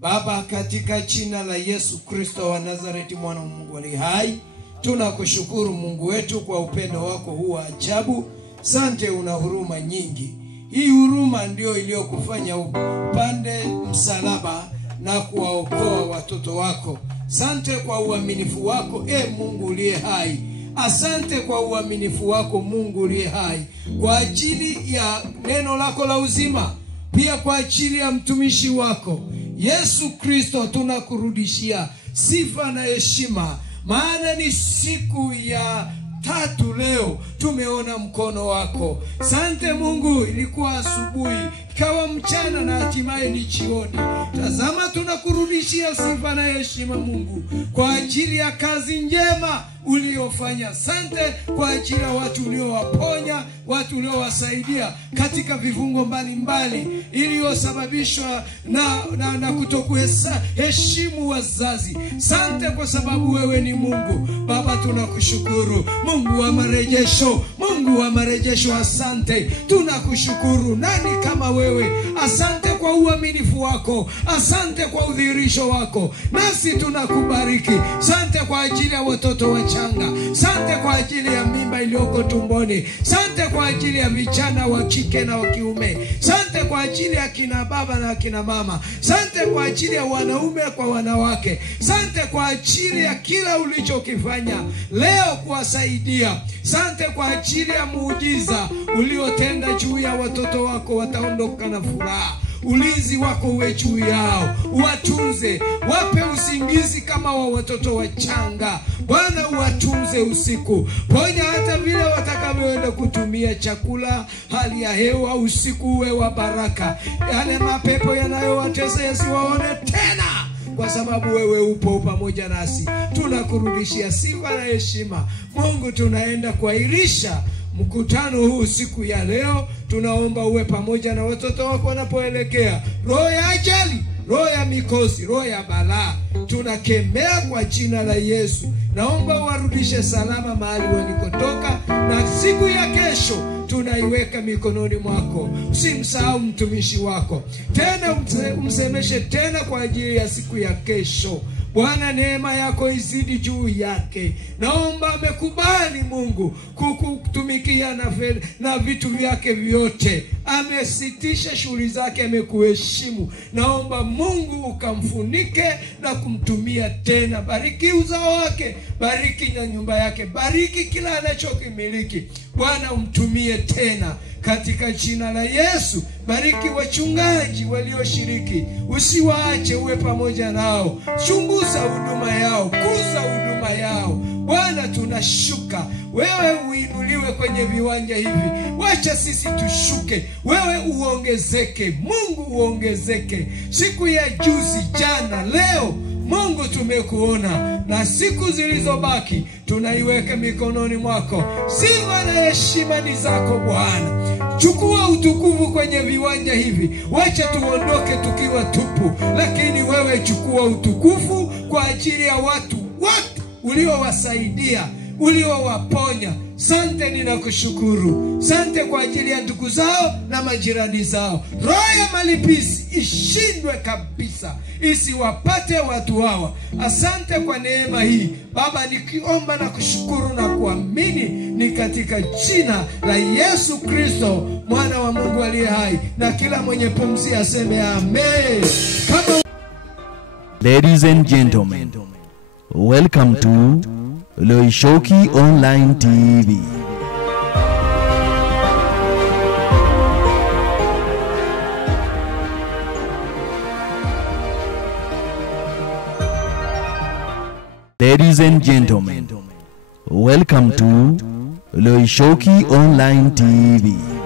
Baba, katika jina la Yesu Kristo wa Nazareti, mwana wa Mungu aliye hai, tunakushukuru Mungu wetu kwa upendo wako huu wa ajabu. Asante, una huruma nyingi. Hii huruma ndio iliyokufanya upande msalaba na kuwaokoa watoto wako. Asante kwa uaminifu wako, Mungu uliye hai. Asante kwa uaminifu wako Mungu uliye hai, kwa ajili ya neno lako la uzima, pia kwa ajili ya mtumishi wako Yesu Kristo. Tunakurudishia sifa na heshima, maana ni siku ya tatu leo tumeona mkono wako. Asante Mungu, ilikuwa asubuhi, ikawa mchana na hatimaye ni jioni. Tazama, tunakurudishia sifa na heshima Mungu kwa ajili ya kazi njema uliofanya. Asante kwa ajili ya watu uliowaponya, watu uliowasaidia katika vifungo mbalimbali iliyosababishwa na kutokuheshimu wazazi. Asante kwa sababu wewe ni Mungu. Baba, tunakushukuru, Mungu wa marejesho, Mungu wa marejesho. Asante, tunakushukuru. Nani kama wewe? Asante kwa uaminifu wako, asante kwa udhihirisho wako, nasi tunakubariki. Asante kwa ajili ya watoto wachanga, asante kwa ajili ya mimba iliyoko tumboni, asante kwa kwa ajili ya vijana wa kike na wa kiume. Asante kwa ajili ya kina baba na kina mama. Asante kwa ajili ya wanaume kwa wanawake. Asante kwa ajili ya kila ulichokifanya leo kuwasaidia. Asante kwa ajili ya muujiza uliotenda juu ya watoto wako, wataondoka na furaha. Ulinzi wako uwe juu yao, uwatunze, wape usingizi kama wa watoto wachanga. Bwana, uwatunze usiku, ponya hata vile watakavyoenda kutumia chakula. Hali ya hewa usiku uwe wa baraka, yale mapepo yanayowatesa yasiwaone tena, kwa sababu wewe upo pamoja nasi. Tunakurudishia sifa na heshima Mungu. Tunaenda kuahirisha mkutano huu siku ya leo. Tunaomba uwe pamoja na watoto wako wanapoelekea. Roho ya ajali, roho ya mikosi, roho ya balaa tunakemea kwa jina la Yesu. Naomba uwarudishe salama mahali walikotoka, na siku ya kesho tunaiweka mikononi mwako. Usimsahau mtumishi wako tena, umsemeshe tena kwa ajili ya siku ya kesho. Bwana, neema yako izidi juu yake. Naomba amekubali Mungu kukutumikia na vitu vyake vyote. Amesitisha shughuli zake, amekuheshimu. Naomba Mungu ukamfunike na kumtumia tena. Bariki uzao wake, bariki na nyumba yake, bariki kila anachokimiliki. Bwana, umtumie tena katika jina la Yesu. Bariki wachungaji walioshiriki, usiwaache, uwe pamoja nao. Chunguza huduma yao, kuza huduma yao. Bwana, tunashuka, wewe uinuliwe kwenye viwanja hivi. Wacha sisi tushuke, wewe uongezeke. Mungu uongezeke. Siku ya juzi, jana, leo Mungu tumekuona, na siku zilizobaki tunaiweka mikononi mwako. Sifa na heshima ni zako Bwana. Chukua utukufu kwenye viwanja hivi. Wacha tuondoke tukiwa tupu, lakini wewe chukua utukufu kwa ajili ya watu wote uliowasaidia, uliowaponya. Sante, ninakushukuru. Sante kwa ajili ya ndugu zao na majirani zao. Roho ya malipizi ishindwe kabisa, isiwapate watu hawa. Asante kwa neema hii Baba, nikiomba na kushukuru na kuamini ni katika jina la Yesu Kristo, mwana wa Mungu aliye hai, na kila mwenye pumzi aseme amen. Ladies and gentlemen, welcome to Loishoki Online TV. Ladies and gentlemen, welcome to Loishoki Online TV.